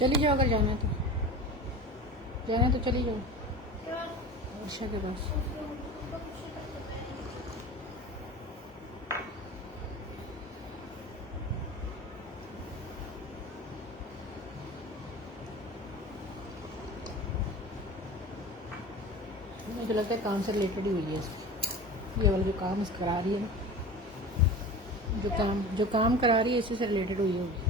चली जाओ, अगर जाना तो चली जाओ वर्षा के पास। मुझे लगता है काम से रिलेटेड ही हुई है इसकी, ये वाला जो काम करा रही है ना, जो काम करा रही है इसी से रिलेटेड हुई होगी।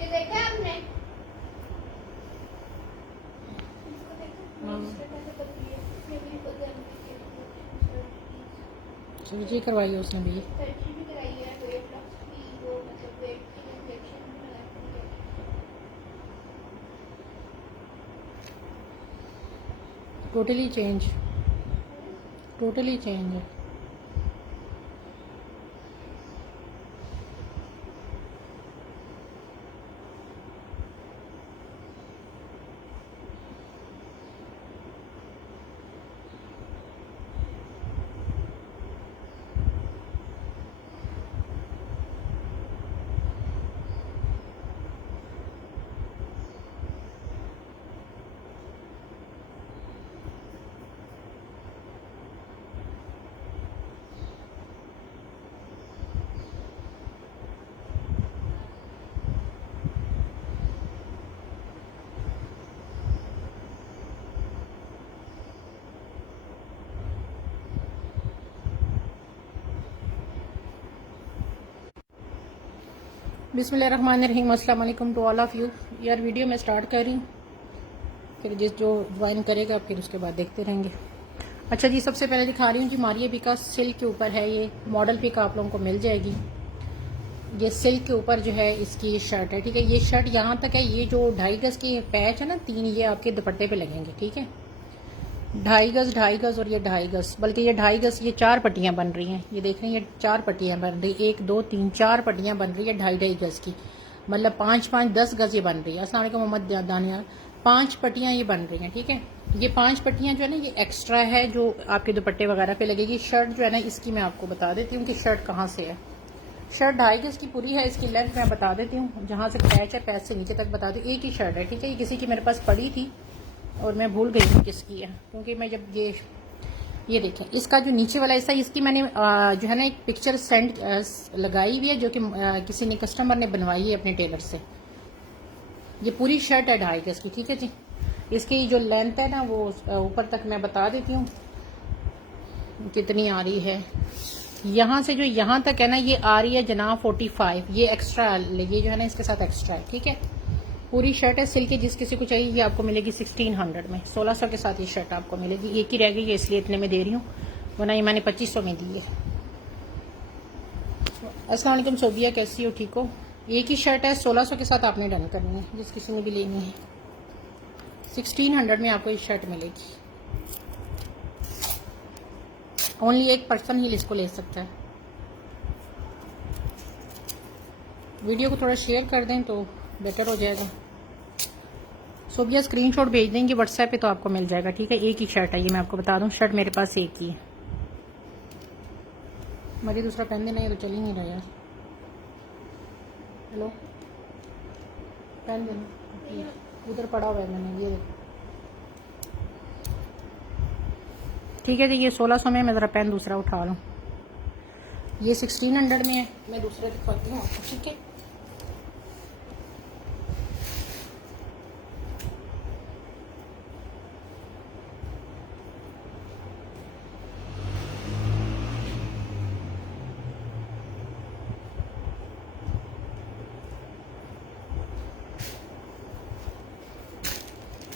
ये देखा आपने? सर्जरी करवाई है उसने भी। सर्जरी भी कराई है, वेट लॉस की, वो मतलब वेट की इंजेक्शन भी लगाई है। टोटली चेंज है। बिस्मिल्लाहिर्रहमानिर्रहीम, अस्सलाम वालेकुम टू ऑल ऑफ यू। यार वीडियो मैं स्टार्ट कर रही हूँ, फिर जो ज्वाइन करेगा फिर उसके बाद देखते रहेंगे। अच्छा जी, सबसे पहले दिखा रही हूँ जी, मारिया पिका सिल्क के ऊपर है। ये मॉडल पिक आप लोगों को मिल जाएगी। ये सिल्क के ऊपर जो है इसकी ये शर्ट है, ठीक है। ये शर्ट यहाँ तक है, ये जो 2.5 गज की पैच है ना, 3 ये आपके दुपट्टे पे लगेंगे, ठीक है। 2.5 गज और ये 2.5 गज, बल्कि ये 2.5 गज, ये 4 पट्टियां बन रही हैं। ये देख रहे हैं, ये 4 पट्टियां बन रही, 1 2 3 4 पट्टियां बन रही है 2.5 गज की, मतलब 5 10 गज ये बन रही है। अस्सलाम वालेकुम मोहम्मद दानियाल। 5 पट्टियां ये बन रही हैं, ठीक है। ये 5 पट्टियां जो है ना, ये एक्स्ट्रा है जो आपके दुपट्टे वगैरह पे लगेगी। शर्ट जो है ना, इसकी मैं आपको बता देती हूँ कि शर्ट कहाँ से है। शर्ट 2.5 गज की पूरी है। इसकी लेंथ मैं बता देती हूँ, जहाँ से पैच है पैच से नीचे तक बता दूँ। एक ही शर्ट है, ठीक है। ये किसी की मेरे पास पड़ी थी और मैं भूल गई हूँ किसकी है, क्योंकि मैं जब ये देखें, इसका जो नीचे वाला हिस्सा, इसकी मैंने जो है ना एक पिक्चर सेंड लगाई हुई है, जो कि किसी ने कस्टमर ने बनवाई है अपने टेलर से। ये पूरी शर्ट है 2.5 गज की, ठीक है जी। इसकी जो लेंथ है ना, वो ऊपर तक मैं बता देती हूँ कितनी आ रही है। यहाँ से जो यहाँ तक है ना, ये आ रही है जनाब 45। ये एक्स्ट्रा, ये जो है ना इसके साथ एक्स्ट्रा है, ठीक है। पूरी शर्ट है सिल्क की, जिस किसी को चाहिए ये आपको मिलेगी 1600 में। 1600 के साथ ये शर्ट आपको मिलेगी। एक ही रह गई है, इसलिए इतने में दे रही हूँ, वरना ये मैंने 2500 में दी है। अस्सलाम वालेकुम सोबिया, कैसी हो, ठीक हो। एक ही शर्ट है, 1600 के साथ आपने डन करनी है, जिस किसी ने भी लेनी है। 1600 में आपको ये शर्ट मिलेगी। ओनली एक पर्सन ही इसको ले सकता है। वीडियो को थोड़ा शेयर कर दें तो बेटर हो जाएगा। सो भैया स्क्रीनशॉट भेज देंगे व्हाट्सएप पे तो आपको मिल जाएगा, ठीक है। एक ही शर्ट है ये, मैं आपको बता दूं, शर्ट मेरे पास एक ही है। मुझे दूसरा पहन देना है तो चल ही नहीं रहा यार। हेलो, पहन देना, उधर पड़ा हुआ है मैंने, ये ठीक है जी। ये 1600 में, मैं ज़रा पेन दूसरा उठा लूँ। ये 1600 में है, मैं दूसरा दिखाती हूँ आपको, ठीक है।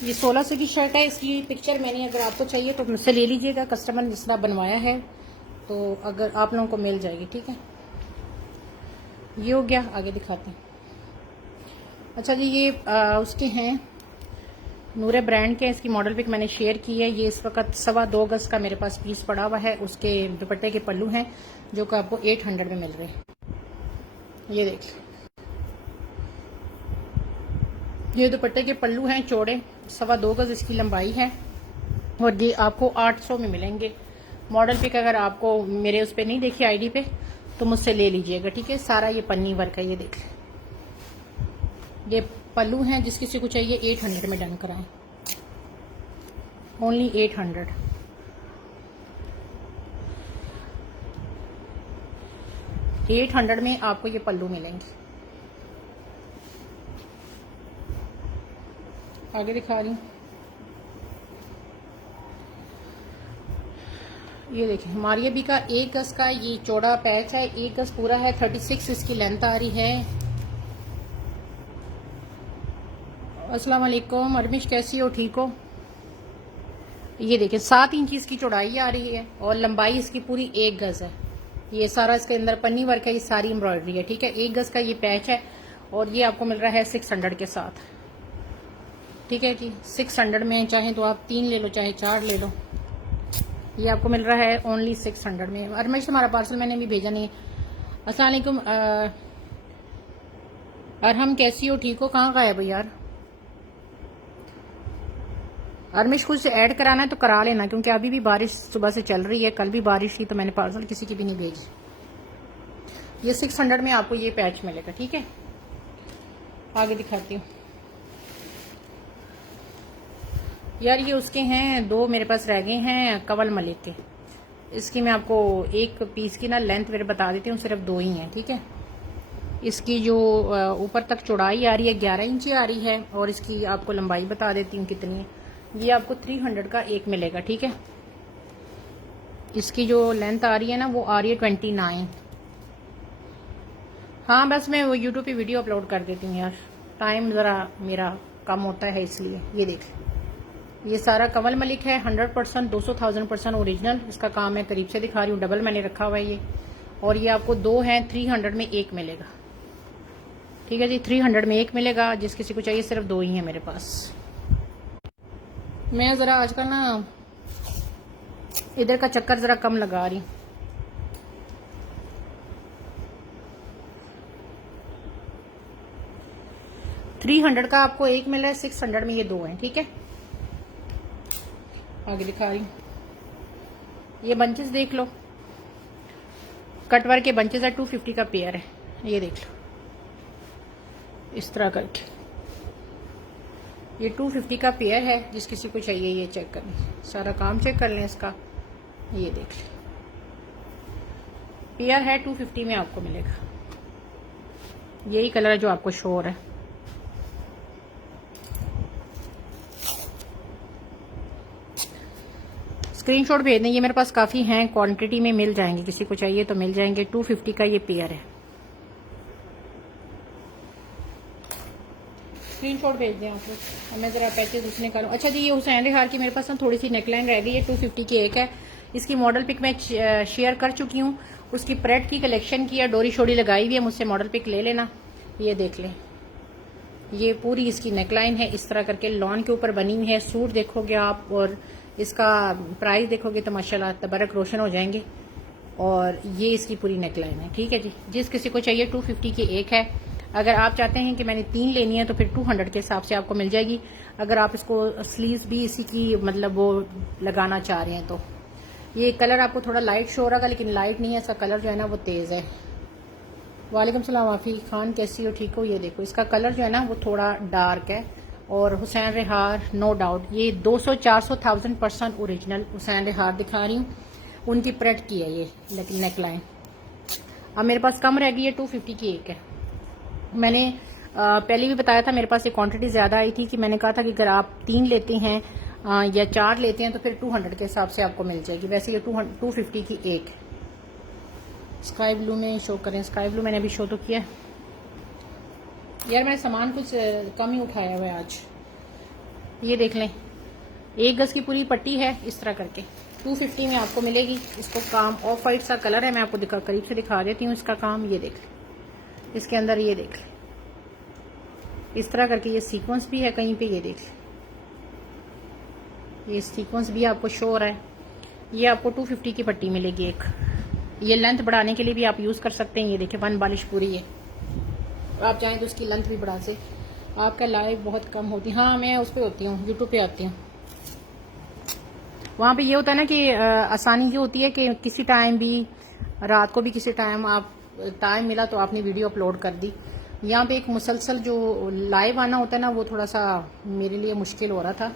ये 1600 की शर्ट है। इसकी पिक्चर मैंने, अगर आपको चाहिए तो मुझसे ले लीजिएगा, कस्टमर ने जिस तरह बनवाया है तो अगर आप लोगों को मिल जाएगी, ठीक है। ये हो गया, आगे दिखाते हैं। अच्छा जी, ये उसके हैं नूरे ब्रांड के, इसकी मॉडल पिक मैंने शेयर की है। ये इस वक्त 2.25 गज का मेरे पास पीस पड़ा हुआ है। उसके दुपट्टे के पल्लू हैं जो कि आपको 800 में मिल रहे हैं। ये देख, ये दुपट्टे के पल्लू हैं चौड़े, 2.25 गज इसकी लंबाई है और ये आपको 800 में मिलेंगे। मॉडल पिक अगर आपको मेरे उस पर नहीं देखी आईडी पे तो मुझसे ले लीजिएगा, ठीक है। सारा ये पन्नी वर्क है, ये देख लें। ये पल्लू हैं, जिस किसी को चाहिए 800 में डन कराएं, ओनली 800। $800 में आपको ये पल्लू मिलेंगे। आगे दिखा रही हूँ, ये देखें मारिया बी का 1 गज का ये चौड़ा पैच है, 1 गज पूरा है, 36 इसकी लेंथ आ रही है। अस्सलाम वालेकुम अरमिश, कैसी हो, ठीक हो। ये देखें 7 इंच इसकी चौड़ाई आ रही है और लंबाई इसकी पूरी 1 गज है। ये सारा इसके अंदर पन्नी वर्क है, ये सारी एम्ब्रॉयडरी है, ठीक है। 1 गज का ये पैच है और ये आपको मिल रहा है 600 के साथ, ठीक है जी। 600 में, चाहे तो आप 3 ले लो चाहे 4 ले लो, ये आपको मिल रहा है ओनली 600 में। अरमेश हमारा पार्सल मैंने भी भेजा नहीं। अस्सलाम वालेकुम अरहम, कैसी हो, ठीक हो, कहाँ गायब हो यार। अरमेश कुछ ऐड कराना है तो करा लेना, क्योंकि अभी भी बारिश सुबह से चल रही है, कल भी बारिश थी तो मैंने पार्सल किसी की भी नहीं भेजी। ये 600 में आपको ये पैच मिलेगा, ठीक है। आगे दिखाती हूँ यार, ये उसके हैं 2 मेरे पास रह गए हैं कवल मलिक के। इसकी मैं आपको एक पीस की ना लेंथ मेरे बता देती हूँ, सिर्फ 2 ही हैं, ठीक है। इसकी जो ऊपर तक चौड़ाई आ रही है 11 इंच आ रही है और इसकी आपको लंबाई बता देती हूँ कितनी है। ये आपको 300 का एक मिलेगा, ठीक है। इसकी जो लेंथ आ रही है ना वो आ रही है 29। हाँ बस मैं वो यूट्यूब पे वीडियो अपलोड कर देती हूँ यार, टाइम ज़रा मेरा कम होता है इसलिए। ये देख, ये सारा कवल मलिक है, 100% 200,000% ओरिजिनल इसका काम है। करीब से दिखा रही हूँ, डबल मैंने रखा हुआ है ये। और ये आपको 2 हैं, 300 में एक मिलेगा, ठीक है जी। 300 में एक मिलेगा, जिस किसी को चाहिए सिर्फ 2 ही है मेरे पास। मैं ज़रा आजकल ना इधर का चक्कर ज़रा कम लगा रही हूँ। $300 का आपको एक मिल रहा है, 600 में ये 2 हैं, ठीक है। आगे दिखा रही हूँ, ये बंचेस देख लो, कटवर के बंचेस है, 250 का पेयर है। ये देख लो इस तरह करके, ये 250 का पेयर है, जिस किसी को चाहिए ये चेक कर लें, सारा काम चेक कर लें इसका। ये देख लें, पेयर है 250 में आपको मिलेगा। यही कलर है जो आपको शो हो रहा है। स्क्रीनशॉट भेज दें, ये मेरे पास काफ़ी हैं, क्वांटिटी में मिल जाएंगे, किसी को चाहिए तो मिल जाएंगे। 250 का ये पेयर है। स्क्रीनशॉट भेज दें आप लोग, मैं ज़रा पैचेज उसने करूँ। अच्छा जी, ये हुसैन रिहार की मेरे पास ना थोड़ी सी नेकलाइन रह गई है, 250 की एक है। इसकी मॉडल पिक मैं शेयर कर चुकी हूँ। उसकी प्रेड की कलेक्शन की है, डोरी शोरी लगाई हुई है, मुझसे मॉडल पिक ले लेना। ये देख लें, ये पूरी इसकी नेकलाइन है, इस तरह करके लॉन के ऊपर बनी हुई है। सूट देखोगे आप और इसका प्राइस देखोगे तो माशाल्लाह तबरक रोशन हो जाएंगे। और ये इसकी पूरी नेकलाइन है, ठीक है जी। जिस किसी को चाहिए 250 की एक है, अगर आप चाहते हैं कि मैंने 3 लेनी है तो फिर 200 के हिसाब से आपको मिल जाएगी। अगर आप इसको स्लीव्स भी इसी की मतलब वो लगाना चाह रहे हैं तो ये कलर आपको थोड़ा लाइट शो हो रहा, लेकिन लाइट नहीं है, इसका कलर जो है ना वो तेज़ है। वालेकुम सलाम आफी खान, कैसी हो? ठीक हो? ये देखो इसका कलर जो है ना वो थोड़ा डार्क है। और हुसैन रिहार नो डाउट ये 200 400 1000% ओरिजिनल हुसैन रिहार दिखा रही हूँ, उनकी प्रेट की है ये लेकिन नेक लाइन। अब मेरे पास कम रह गई है, 250 की एक है। मैंने पहले भी बताया था मेरे पास ये क्वांटिटी ज़्यादा आई थी कि मैंने कहा था कि अगर आप 3 लेते हैं या 4 लेते हैं तो फिर 200 के हिसाब से आपको मिल जाएगी। वैसे ये 250 की एक। स्काई ब्लू में शो करें, स्काई ब्लू मैंने अभी शो तो किया यार, मैंने सामान कुछ कम ही उठाया हुआ है आज। ये देख लें, 1 गज की पूरी पट्टी है इस तरह करके 250 में आपको मिलेगी। इसको काम ऑफ वाइट सा कलर है, मैं आपको करीब से दिखा देती हूँ इसका काम। ये देख लें, इसके अंदर ये देख लें इस तरह करके ये सीक्वेंस भी है कहीं पे, ये देख लें ये सीक्वेंस भी आपको शो हो रहा है। ये आपको 250 की पट्टी मिलेगी एक। ये लेंथ बढ़ाने के लिए भी आप यूज़ कर सकते हैं। ये देखिए 1 बालिश पूरी है, आप चाहें तो उसकी लेंथ भी बढ़ा से। आपका लाइव बहुत कम होती, हाँ मैं उस पर होती हूँ, यूट्यूब पे आती हूँ। वहाँ पे ये होता है ना कि आसानी ये होती है कि किसी टाइम भी रात को भी किसी टाइम आप टाइम मिला तो आपने वीडियो अपलोड कर दी। यहाँ पे एक मुसलसल जो लाइव आना होता है ना वो थोड़ा सा मेरे लिए मुश्किल हो रहा था,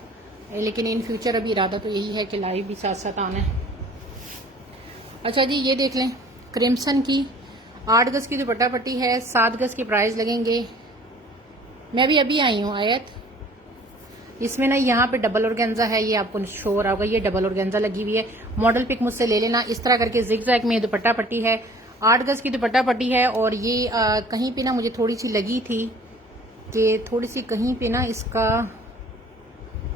लेकिन इन फ्यूचर अभी इरादा तो यही है कि लाइव भी साथ साथ आना है। अच्छा जी, ये देख लें क्रिम्सन की 8 गज की दुपट्टा पट्टी है, 7 गज के प्राइस लगेंगे। मैं भी अभी आई हूँ आयत। इसमें ना यहाँ पे डबल ऑर्गेन्जा है, ये आपको शो हो रहा होगा, ये डबल ऑर्गेन्जा लगी हुई है। मॉडल पिक मुझसे ले लेना। इस तरह करके जिग-जैग में दुपट्टा पट्टी है, 8 गज की दुपट्टा पट्टी है। और ये कहीं पे ना मुझे थोड़ी सी लगी थी कि थोड़ी सी कहीं पे ना इसका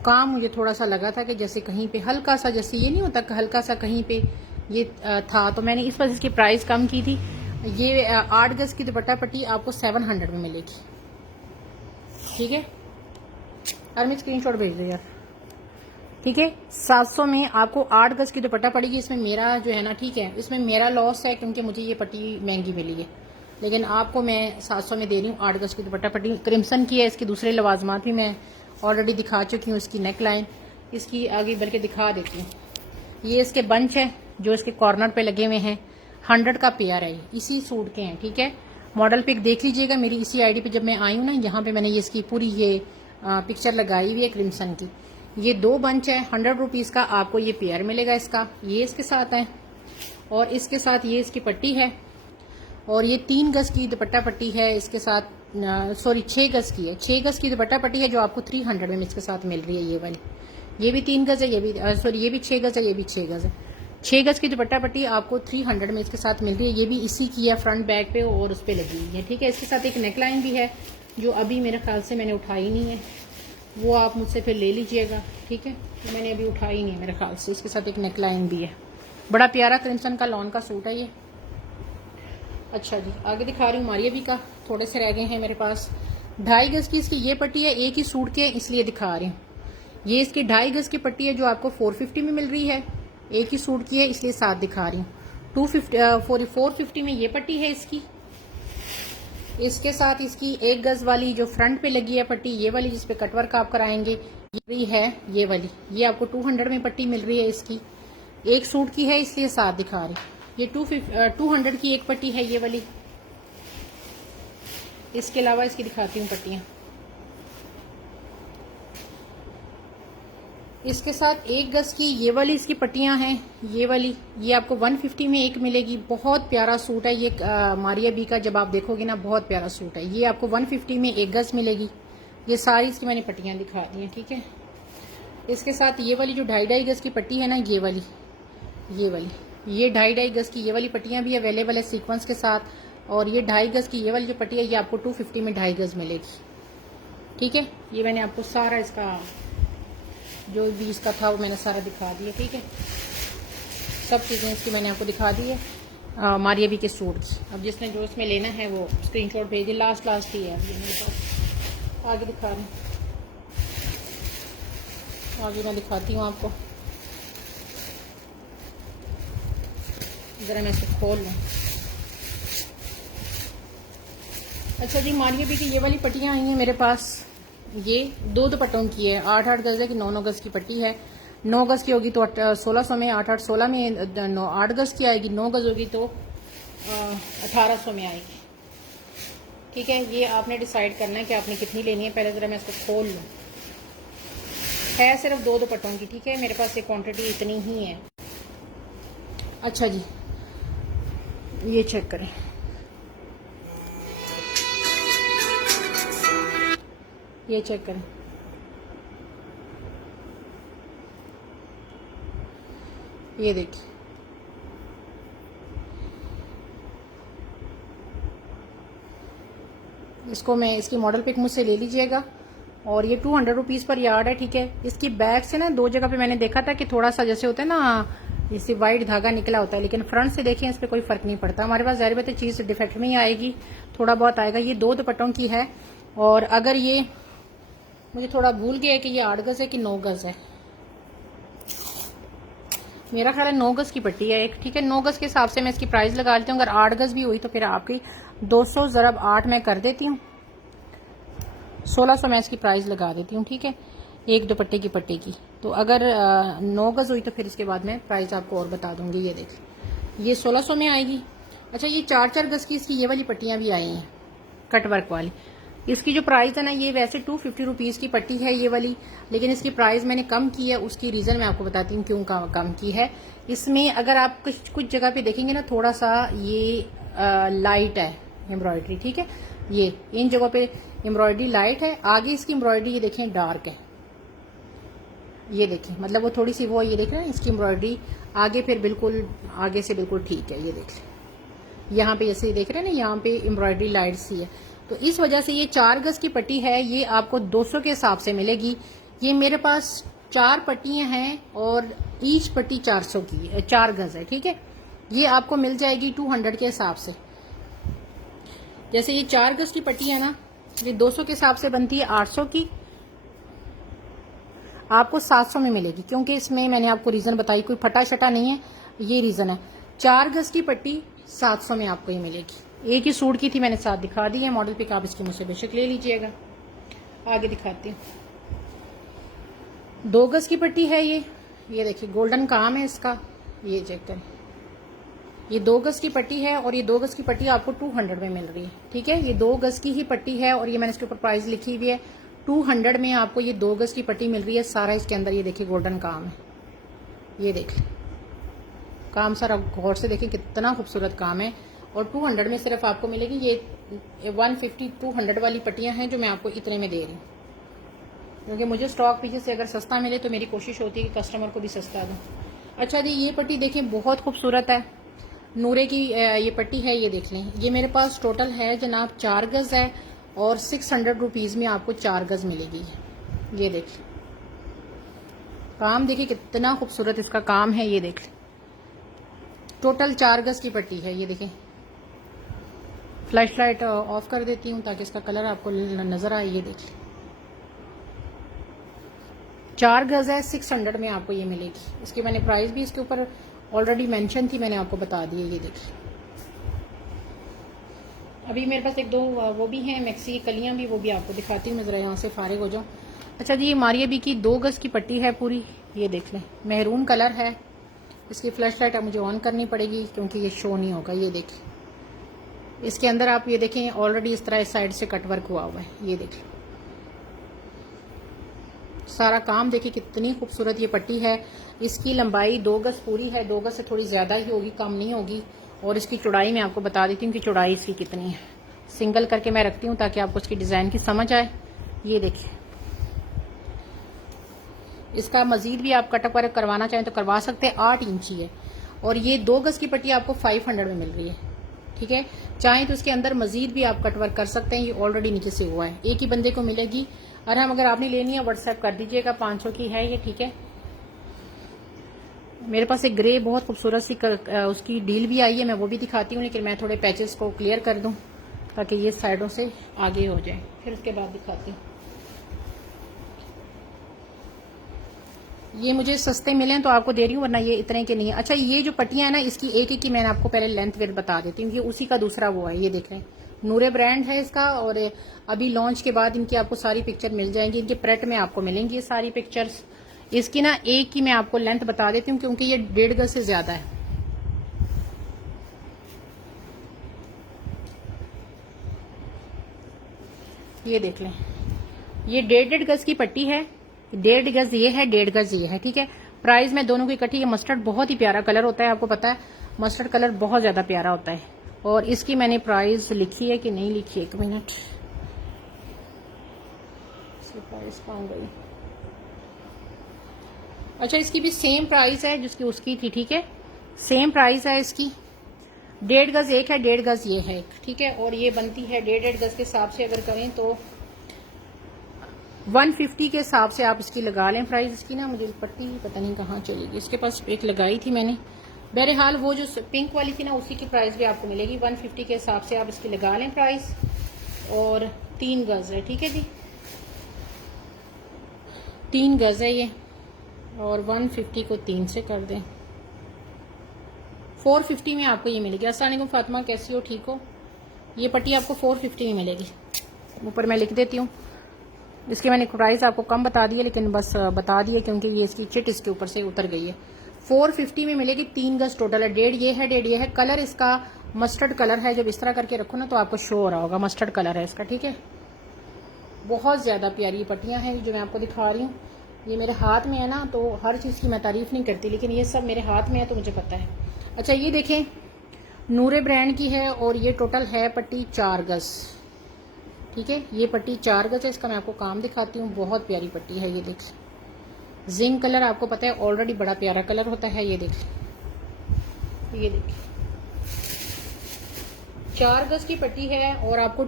काम मुझे थोड़ा सा लगा था कि जैसे कहीं पे हल्का सा, जैसे ये नहीं होता हल्का सा कहीं पे ये था, तो मैंने इस वजह इसकी प्राइस कम की थी। ये 8 गज की दुपट्टा पट्टी आपको 700 में मिलेगी, ठीक है। और मैं स्क्रीनशॉट भेज दो यार, ठीक है। 700 में आपको 8 गज की दुपट्टा पड़ेगी। इसमें मेरा जो है ना, ठीक है, इसमें मेरा लॉस है क्योंकि मुझे ये पट्टी महंगी मिली है, लेकिन आपको मैं 700 में दे रही हूँ। 8 गज की दुपट्टा पट्टी क्रिम्सन की है। इसके दूसरे लवाजमात भी मैं ऑलरेडी दिखा चुकी हूँ। इसकी नेक लाइन इसकी आगे बल्कि दिखा देती हूँ। ये इसके बंच है जो इसके कॉर्नर पे लगे हुए हैं, 100 का पेयर है, इसी सूट के हैं, ठीक है। मॉडल पिक देख लीजिएगा मेरी इसी आईडी पे, जब मैं आई हूँ ना यहाँ पे मैंने ये इसकी पूरी ये पिक्चर लगाई हुई है क्रिम्सन की। ये 2 बंच है, 100 रुपीज़ का आपको ये पेयर मिलेगा इसका। ये इसके साथ है और इसके साथ ये इसकी पट्टी है। और ये 3 गज की दुपट्टा पट्टी है इसके साथ, सॉरी 6 गज की है, 6 गज की दुपट्टा पट्टी है जो आपको 300 में इसके साथ मिल रही है। ये वाली ये भी 3 गज है, ये भी सॉरी ये भी 6 गज है, ये भी 6 गज है। 6 गज की दुपट्टा पट्टी आपको 300 में इसके साथ मिल रही है। ये भी इसी की है, फ्रंट बैक पे और उस पर लगी हुई है, ठीक है। इसके साथ एक नेक लाइन भी है जो अभी मेरे ख्याल से मैंने उठाई नहीं है, वो आप मुझसे फिर ले लीजिएगा, ठीक है। तो मैंने अभी उठाई नहीं है मेरे ख्याल से। इसके साथ एक नेक लाइन भी है, बड़ा प्यारा क्रिम्सन का लॉन का सूट है ये। अच्छा जी, आगे दिखा रही हूँ मारिया भी का, थोड़े से रह गए हैं मेरे पास। 2.5 गज की इसकी ये पट्टी है, एक ही सूट के इसलिए दिखा रही हूँ। ये इसकी 2.5 गज की पट्टी है जो आपको 450 में मिल रही है, एक ही सूट की है इसलिए 7 दिखा रही हूँ। 450 में ये पट्टी है इसकी। इसके साथ इसकी 1 गज वाली जो फ्रंट पे लगी है पट्टी, ये वाली जिसपे कटवर्क आप कराएंगे, ये है ये वाली, ये आपको 200 में पट्टी मिल रही है इसकी। एक सूट की है इसलिए 7 दिखा रही। ये 200 की एक पट्टी है ये वाली। इसके अलावा इसकी दिखाती हूँ पट्टियाँ। इसके साथ 1 गज की ये वाली इसकी पट्टियाँ हैं, ये वाली, ये आपको 150 में एक मिलेगी। बहुत प्यारा सूट है ये मारिया बी का, जब आप देखोगे ना बहुत प्यारा सूट है ये। आपको 150 में 1 गज मिलेगी। ये सारी इसकी मैंने पट्टियाँ दिखा दी हैं, ठीक है। इसके साथ ये वाली जो 2.5 गज की पट्टी है ना, ये वाली ये 2.5 गज की ये वाली पट्टियाँ भी अवेलेबल है सीक्वेंस के साथ। और ये 2.5 गज की ये वाली जो पट्टी है ये आपको 250 में 2.5 गज मिलेगी, ठीक है। ये मैंने आपको सारा इसका जो भी इसका था वो मैंने सारा दिखा दिया, ठीक है। सब चीज़ें इसकी मैंने आपको दिखा दी है मारिया बी के सूट की। अब जिसने जो इसमें लेना है वो स्क्रीनशॉट भेजिए, लास्ट ही है अभी मेरे पास। आगे दिखा रही हूँ, आगे मैं दिखाती हूँ आपको। ज़रा मैं इसे खोल लूँ। अच्छा जी, मारिया भी की ये वाली पट्टियाँ आई हैं मेरे पास। ये 2 दुपट्टों की है, 8-8 गज है कि 9-9 गज की पट्टी है। 9 गज की होगी तो 1600 में, 8-8 16 में, 8 गज की आएगी, 9 गज होगी तो 1800 में आएगी। ठीक है, ये आपने डिसाइड करना है कि आपने कितनी लेनी है। पहले ज़रा मैं इसको खोल लूँ। है सिर्फ 2 दुपट्टों की। ठीक है, मेरे पास ये क्वांटिटी इतनी ही है। अच्छा जी, ये चेक करें। ये चेक करें, ये देखिए, इसको मैं इसकी मॉडल पिक मुझसे ले लीजिएगा। और ये 200 रुपीज़ पर यार्ड है। ठीक है, इसकी बैक से ना 2 जगह पे मैंने देखा था कि थोड़ा सा जैसे होता है ना, जैसे वाइट धागा निकला होता है, लेकिन फ्रंट से देखिए इस पर कोई फर्क नहीं पड़ता। हमारे पास ज़ाहिर बात है चीज़ डिफेक्ट में ही आएगी, थोड़ा बहुत आएगा। ये 2 दुपट्टों की है। और अगर ये मुझे थोड़ा भूल गया कि ये 8 गज है कि 9 गज है। मेरा ख्याल है 9 गज की पट्टी है एक। ठीक है, 9 गज के हिसाब से मैं इसकी प्राइस लगा लेती हूँ। अगर 8 गज भी हुई तो फिर आपकी 200 ज़रब 8 मैं कर देती हूँ, 1600 मैं इसकी प्राइस लगा देती हूँ। ठीक है, एक दुपट्टे की पट्टी की। तो अगर 9 गज हुई तो फिर इसके बाद मैं प्राइस आपको और बता दूंगी। ये देख, ये 1600 में आएगी। अच्छा, ये 4-4 गज की इसकी ये वाली पट्टियाँ भी आई हैं, कट वर्क वाली। इसकी जो प्राइस है ना, ये वैसे 250 रुपीज़ की पट्टी है ये वाली, लेकिन इसकी प्राइस मैंने कम की है। उसकी रीज़न मैं आपको बताती हूँ क्यों कम की है। इसमें अगर आप कुछ जगह पे देखेंगे ना, थोड़ा सा ये लाइट है एम्ब्रॉयडरी। ठीक है, ये इन जगहों पे एम्ब्रॉयडरी लाइट है। आगे इसकी एम्ब्रॉयडरी ये देखें डार्क है। ये देखें, मतलब वो थोड़ी सी वो, ये देख रहे हैं इसकी एम्ब्रॉयडरी आगे फिर बिल्कुल आगे से बिल्कुल ठीक है। ये देख लें, यहाँ पे जैसे देख रहे हैं ना, यहाँ पे एम्ब्रॉयडरी लाइट सी है। तो इस वजह से ये 4 गज की पट्टी है, ये आपको 200 के हिसाब से मिलेगी। ये मेरे पास 4 पट्टियां हैं और ईच पट्टी 400 की है, 4 गज है। ठीक है, ये आपको मिल जाएगी 200 के हिसाब से। जैसे ये 4 गज की पट्टी है ना, ये 200 के हिसाब से बनती है 800 की, आपको 700 में मिलेगी। क्योंकि इसमें मैंने आपको रीजन बताई, कोई फटा शटा नहीं है, ये रीजन है। 4 गज की पट्टी 700 में आपको ये मिलेगी। एक ही सूट की थी, मैंने साथ दिखा दी है मॉडल पिक, आप इसकी मुझसे बेशक ले लीजिएगा। आगे दिखाती हूँ। 2 गज की पट्टी है ये देखिए गोल्डन काम है इसका, ये चेक करें। ये 2 गज की पट्टी है और ये 2 गज की पट्टी आपको 200 में मिल रही है। ठीक है, ये 2 गज की ही पट्टी है और ये मैंने इसके ऊपर प्राइस लिखी हुई है। 200 में आपको ये 2 गज की पट्टी मिल रही है। सारा इसके अंदर ये देखिए गोल्डन काम है, ये देख लें काम सारा गौर से देखें कितना खूबसूरत काम है। और 200 में सिर्फ आपको मिलेगी। ये 150 200 वाली पट्टियां हैं जो मैं आपको इतने में दे रही हूँ, क्योंकि मुझे स्टॉक पीछे से अगर सस्ता मिले तो मेरी कोशिश होती है कि कस्टमर को भी सस्ता दूँ। अच्छा जी, ये पट्टी देखें बहुत खूबसूरत है, नूरे की ये पट्टी है। ये देख लें, ये मेरे पास टोटल है जनाब 4 गज है और 600 रुपीज़ में आपको 4 गज मिलेगी। ये देख लें काम, देखिए कितना खूबसूरत इसका काम है। ये देख लें, टोटल 4 गज की पट्टी है। ये देखें, फ्लैश लाइट ऑफ कर देती हूँ ताकि इसका कलर आपको नजर आए। ये देखिए 4 गज है, 600 में आपको ये मिलेगी। इसकी मैंने प्राइस भी इसके ऊपर ऑलरेडी मेंशन थी, मैंने आपको बता दी है। ये देखिए, अभी मेरे पास 1-2 वो भी हैं मैक्सी कलियां भी, वो भी आपको दिखाती हूँ। मैं ज़रा यहाँ से फारिग हो जाऊँ। अच्छा जी, ये मारिया बी की 2 गज की पट्टी है पूरी। ये देख लें, मेहरून कलर है। इसकी फ्लैश लाइट अब मुझे ऑन करनी पड़ेगी क्योंकि ये शो नहीं होगा। ये देखिए, इसके अंदर आप ये देखें ऑलरेडी इस तरह इस साइड से कटवर्क हुआ हुआ है। ये देखिए सारा काम, देखिए कितनी खूबसूरत ये पट्टी है। इसकी लंबाई 2 गज पूरी है, 2 गज से थोड़ी ज्यादा ही होगी, कम नहीं होगी। और इसकी चौड़ाई मैं आपको बता देती हूँ कि चौड़ाई इसकी कितनी है। सिंगल करके मैं रखती हूँ ताकि आपको इसकी डिजाइन की समझ आए। ये देखिए, इसका मजीद भी आप कटअप वर्क करवाना चाहें तो करवा सकते हैं। 8 इंची है और ये 2 गज की पट्टी आपको 500 में मिल रही है। ठीक है, चाहें तो इसके अंदर मजीद भी आप कटवर्क कर सकते हैं। ये ऑलरेडी नीचे से हुआ है, एक ही बंदे को मिलेगी। और हम अगर आपने लेनी है व्हाट्सएप कर दीजिएगा, 500 की है ये। ठीक है, मेरे पास एक ग्रे बहुत खूबसूरत सी उसकी डील भी आई है, मैं वो भी दिखाती हूँ, लेकिन मैं थोड़े पैचेस को क्लियर कर दूं ताकि ये साइडों से आगे हो जाए, फिर उसके बाद दिखाती हूँ। ये मुझे सस्ते मिले हैं तो आपको दे रही हूँ, वरना ये इतने के नहीं है। अच्छा, ये जो पट्टियां है ना, इसकी एक एक की मैंने आपको पहले लेंथ वेट बता देती हूँ। ये उसी का दूसरा वो है, ये देख रहे हैं नूरे ब्रांड है इसका, और अभी लॉन्च के बाद इनकी आपको सारी पिक्चर मिल जाएंगी। इनके प्रेट में आपको मिलेंगी ये सारी पिक्चर्स। इसकी ना एक की मैं आपको लेंथ बता देती हूँ क्योंकि ये 1.5 गज से ज्यादा है। ये देख लें, ये 1.5 गज की पट्टी है। 1.5 गज ये है, 1.5 गज ये है, ठीक है। प्राइस में दोनों की इकट्ठी। ये मस्टर्ड बहुत ही प्यारा कलर होता है, आपको पता है मस्टर्ड कलर बहुत ज्यादा प्यारा होता है। और इसकी मैंने प्राइस लिखी है कि नहीं लिखी है, 1 मिनट, इसकी प्राइस कहाँ गई। अच्छा, इसकी भी सेम प्राइस है जिसकी उसकी थी, ठीक है, सेम प्राइस है इसकी। 1.5 गज एक है, 1.5 गज ये है, ठीक है। और ये बनती है 1.5 गज के हिसाब से अगर करें तो 150 के हिसाब से आप इसकी लगा लें प्राइस। इसकी ना मुझे पट्टी पता नहीं कहाँ चली गई, इसके पास एक लगाई थी मैंने। बहरहाल वो जो पिंक वाली थी ना उसी की प्राइस भी आपको मिलेगी। 150 के हिसाब से आप इसकी लगा लें प्राइस। और 3 गज है, ठीक है जी, 3 गज है ये। और 150 को 3 से कर दें, 450 में आपको ये मिलेगी। अस्सलाम वालेकुम फातिमा, कैसी हो, ठीक हो। ये पट्टी आपको 450 में मिलेगी। ऊपर मैं लिख देती हूँ, इसकी मैंने प्राइस आपको कम बता दी है लेकिन बस बता दी है क्योंकि ये इसकी चिट इसके ऊपर से उतर गई है। 450 में मिलेगी। 3 गज टोटल है। 1.5 ये है, 1.5 ये है। कलर इसका मस्टर्ड कलर है। जब इस तरह करके रखो ना तो आपको शो हो रहा होगा, मस्टर्ड कलर है इसका, ठीक है। बहुत ज्यादा प्यारी पट्टियां हैं जो मैं आपको दिखा रही हूँ। ये मेरे हाथ में है ना, तो हर चीज की मैं तारीफ नहीं करती लेकिन ये सब मेरे हाथ में है तो मुझे पता है। अच्छा, ये देखें, नूरे ब्रांड की है और ये टोटल है पट्टी 4 गज, ठीक है। ये पट्टी 4 गज है। इसका मैं आपको काम दिखाती हूँ। बहुत प्यारी पट्टी है। ये देख, जिंक कलर आपको पता है ऑलरेडी बड़ा प्यारा कलर होता है। ये देख, ये देख, 4 गज की पट्टी है और आपको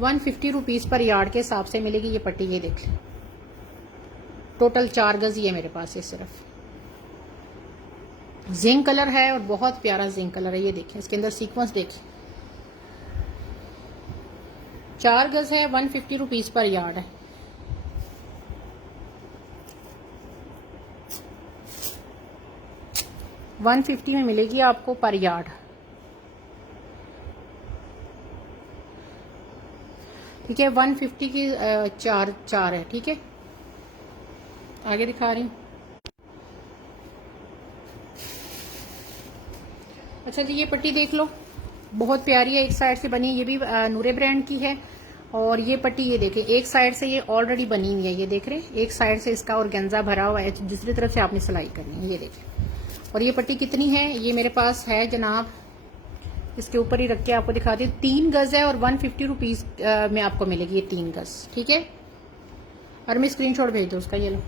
150 रुपीज पर यार्ड के हिसाब से मिलेगी ये पट्टी। ये देख, टोटल 4 गज ही है मेरे पास। ये सिर्फ जिंक कलर है और बहुत प्यारा जिंक कलर है। ये देखिए, इसके अंदर सीक्वेंस देखिए। 4 गज है, 150 रुपीज पर यार्ड है। $150 में मिलेगी आपको पर यार्ड, ठीक है। 150 की 4 है, ठीक है। आगे दिखा रही हूँ। अच्छा जी, ये पट्टी देख लो, बहुत प्यारी है। एक साइड से बनी है, ये भी नूरे ब्रांड की है। और ये पट्टी ये देखें, एक साइड से ये ऑलरेडी बनी हुई है। ये देख रहे हैं, एक साइड से इसका ऑर्गेन्जा भरा हुआ है, दूसरी तरफ से आपने सिलाई करनी है। ये देखें। और ये पट्टी कितनी है, ये मेरे पास है जनाब, इसके ऊपर ही रख के आपको दिखाती हूँ। 3 गज है और 150 रुपीज में आपको मिलेगी ये 3 गज, ठीक है। और मैं स्क्रीनशॉट भेज दो उसका। ये लो,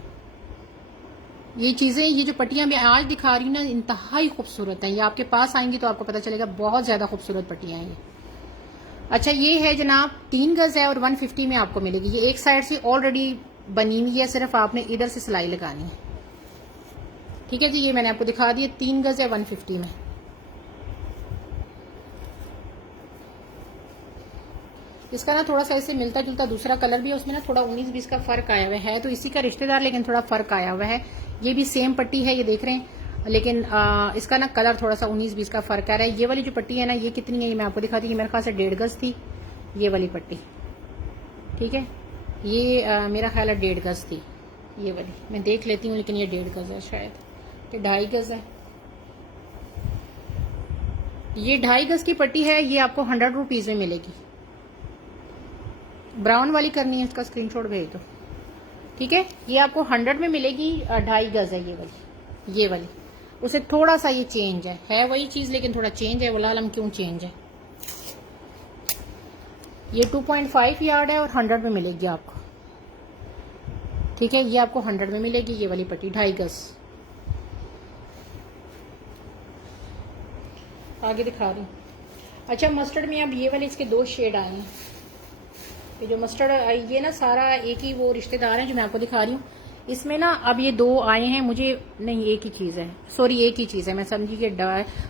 ये चीजें, ये जो पट्टियां मैं आज दिखा रही हूँ ना, इंतहाई खूबसूरत है। ये आपके पास आएंगी तो आपको पता चलेगा, बहुत ज्यादा खूबसूरत पट्टियां हैं ये। अच्छा, ये है जनाब 3 गज है और 150 में आपको मिलेगी। ये एक साइड से ऑलरेडी बनी हुई है, सिर्फ आपने इधर से सिलाई लगानी है, ठीक है जी। ये मैंने आपको दिखा दिया, 3 गज है 150 में। इसका ना थोड़ा सा इससे मिलता जुलता दूसरा कलर भी है, उसमें ना थोड़ा 19-20 का फर्क आया हुआ है, तो इसी का रिश्तेदार लेकिन थोड़ा फर्क आया हुआ है। ये भी सेम पट्टी है, ये देख रहे हैं, लेकिन इसका ना कलर थोड़ा सा 19-20 का फर्क आ रहा है। ये वाली जो पट्टी है ना, ये कितनी है ये मैं आपको दिखाती हूँ। मेरे ख्याल से 1.5 गज थी ये वाली पट्टी, ठीक है। ये मेरा ख्याल है 1.5 गज थी ये वाली, मैं देख लेती हूँ, लेकिन ये 1.5 गज है शायद, कि 2.5 गज है। ये 2.5 गज की पट्टी है। ये आपको 100 रुपीज में मिलेगी। ब्राउन वाली करनी है, इसका स्क्रीनशॉट भेज दो, ठीक है। ये आपको 100 में मिलेगी। 2.5 गज है ये वाली, ये वाली। उसे थोड़ा सा ये चेंज है वही चीज लेकिन थोड़ा चेंज है। वल्लाह आलम क्यों चेंज है। ये 2.5 यार्ड है और 100 में मिलेगी आपको, ठीक है। ये आपको 100 में मिलेगी ये वाली पट्टी, 2.5 गज। आगे दिखा रही हूँ। अच्छा, मस्टर्ड में अब ये वाले इसके 2 शेड आए हैं। ये जो मस्टर्ड, ये ना सारा एक ही वो रिश्तेदार हैं जो मैं आपको दिखा रही हूँ। इसमें ना अब ये 2 आए हैं, मुझे नहीं, एक ही चीज है, सॉरी एक ही चीज है, मैं समझी कि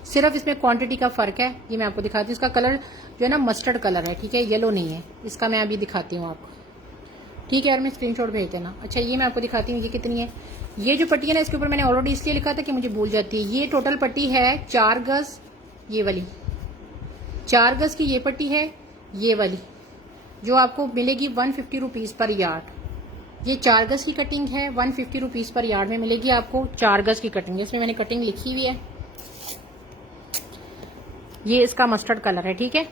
सिर्फ इसमें क्वांटिटी का फर्क है। ये मैं आपको दिखाती हूँ। इसका कलर जो है ना मस्टर्ड कलर है, ठीक है, येलो नहीं है। इसका मैं अभी दिखाती हूँ आपको, ठीक है। और मैं स्क्रीनशॉट भेज देना। अच्छा, ये मैं आपको दिखाती हूँ ये कितनी है। ये जो पट्टी है ना, इसके ऊपर मैंने ऑलरेडी इसलिए लिखा था कि मुझे भूल जाती है। ये टोटल पट्टी है 4 गज, ये वाली 4 गज की ये पट्टी है। ये वाली जो आपको मिलेगी 150 रुपीज़ पर यार्ड। ये 4 गज की कटिंग है, 150 रुपीज़ पर यार्ड में मिलेगी आपको 4 गज की कटिंग। इसमें मैंने कटिंग लिखी हुई है। ये इसका मस्टर्ड कलर है, ठीक है।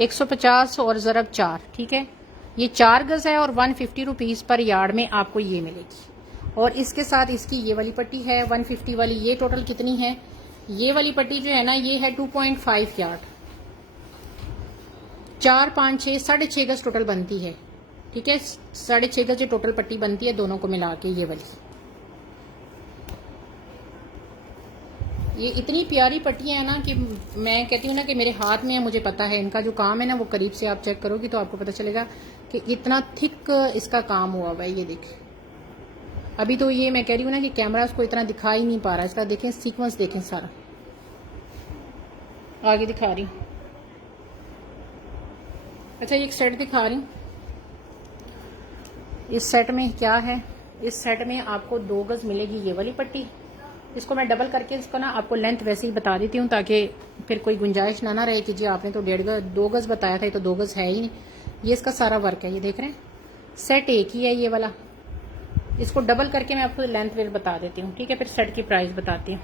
150 और ज़रब 4, ठीक है। ये 4 गज है और 150 रुपीज़ पर यार्ड में आपको ये मिलेगी। और इसके साथ इसकी ये वाली पट्टी है 150 वाली। ये टोटल कितनी है? ये वाली पट्टी जो है ना, ये है 2.5 यार्ड। 4, 5, 6, 6.5 गज टोटल बनती है, ठीक है। 6.5 गज टोटल पट्टी बनती है दोनों को मिला के। ये वाली ये इतनी प्यारी पट्टियां हैं ना कि मैं कहती हूँ ना कि मेरे हाथ में है, मुझे पता है इनका जो काम है ना, वो करीब से आप चेक करोगी तो आपको पता चलेगा कि इतना थिक इसका काम हुआ हुआ है। ये देखिए, अभी तो ये मैं कह रही हूँ ना कि कैमरा उसको इतना दिखा ही नहीं पा रहा। इसका देखें सीक्वेंस, देखें सारा। आगे दिखा रही हूँ। अच्छा, ये एक सेट दिखा रही हूँ। इस सेट में क्या है? इस सेट में आपको 2 गज मिलेगी ये वाली पट्टी। इसको मैं डबल करके इसको ना आपको लेंथ वैसे ही बता देती हूँ ताकि फिर कोई गुंजाइश ना रहे कि जी आपने तो 1.5 गज 2 गज बताया था, ये तो 2 गज है ही नहीं। ये इसका सारा वर्क है, ये देख रहे हैं। सेट एक ही है ये वाला। इसको डबल करके मैं आपको लेंथ वेट बता देती हूँ, ठीक है। फिर सेट की प्राइस बताती हूँ।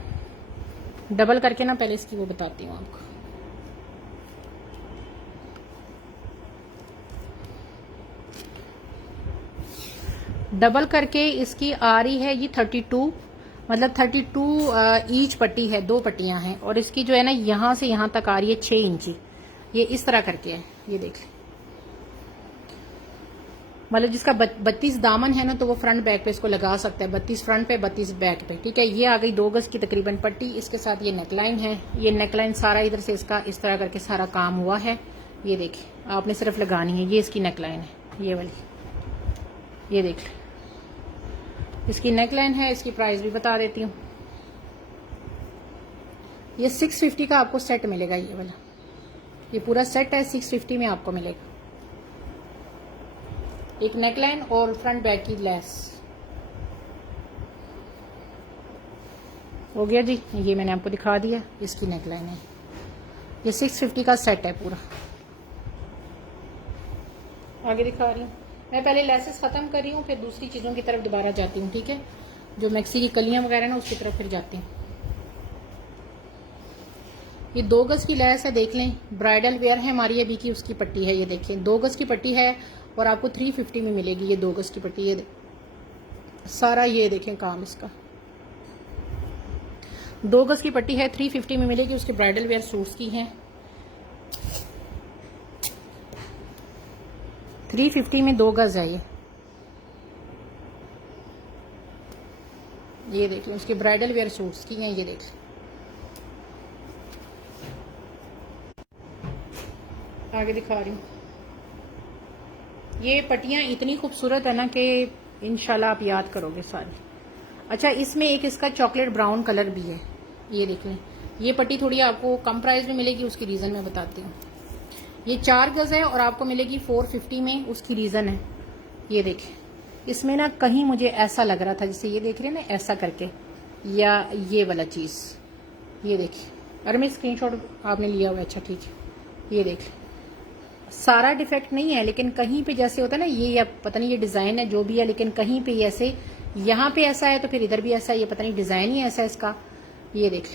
डबल करके ना पहले इसकी वो बताती हूँ आपको। डबल करके इसकी आ रही है ये 32, मतलब 32 ईच पट्टी है, 2 पट्टियां हैं। और इसकी जो है ना यहां से यहां तक आ रही है 6 इंची। ये इस तरह करके है, ये देख लें। मतलब जिसका 32 दामन है ना, तो वो फ्रंट बैक पे इसको लगा सकता है। 32 फ्रंट पे, 32 बैक पे, ठीक है। ये आ गई 2 गज की तकरीबन पट्टी। इसके साथ ये नेकलाइन है। ये नेकलाइन सारा इधर से इसका इस तरह करके सारा काम हुआ है। ये देखिए, आपने सिर्फ लगानी है। ये इसकी नेकलाइन है, ये वाली, ये देख लें। इसकी नेकलाइन है। इसकी प्राइस भी बता देती हूँ। ये 650 का आपको सेट मिलेगा। ये वाला, ये पूरा सेट है, 650 में आपको मिलेगा। एक नेकलाइन और फ्रंट बैक की लेस। हो गया जी, ये मैंने आपको दिखा दिया। इसकी नेकलाइन है। ये 650 का सेट है पूरा। आगे दिखा रही हूँ मैं। पहले लेसेस खत्म कर रही हूँ, फिर दूसरी चीजों की तरफ दोबारा जाती हूँ, ठीक है। जो मैक्सी की कलियां वगैरह ना, उसकी तरफ फिर जाती हूँ। ये 2 गज की लेस है, देख लें। ब्राइडल वेयर है हमारी अभी की, उसकी पट्टी है। ये देखें, 2 गज की पट्टी है और आपको 350 में मिलेगी ये 2 गज की पट्टी। ये सारा ये देखें काम इसका। 2 गज की पट्टी है, 350 में मिलेगी। उसके ब्राइडल वेयर सूट्स की है। 350 में 2 गज है ये देख लो। उसके ब्राइडल वेयर सूट्स की हैं, ये देख लो। आगे दिखा रही हूँ। ये पट्टियां इतनी खूबसूरत है ना कि इंशाल्लाह आप याद करोगे सारी। अच्छा, इसमें एक इसका चॉकलेट ब्राउन कलर भी है, ये देख लें। ये पट्टी थोड़ी आपको कम प्राइस में मिलेगी, उसकी रीजन मैं बताती हूँ। ये 4 गज है और आपको मिलेगी 450 में, उसकी रीजन है। ये देखें, इसमें ना कहीं मुझे ऐसा लग रहा था, जैसे ये देख रहे हैं ना ऐसा करके, या ये वाला चीज, ये देखिए। अरे मैं स्क्रीनशॉट आपने लिया हुआ, अच्छा ठीक है। ये देख, सारा डिफेक्ट नहीं है, लेकिन कहीं पे जैसे होता है ना, ये या पता नहीं ये डिजाइन है जो भी है, लेकिन कहीं पे ऐसे, यहाँ पे ऐसा है तो फिर इधर भी ऐसा है, ये पता नहीं डिजाइन ही ऐसा है इसका। ये देख,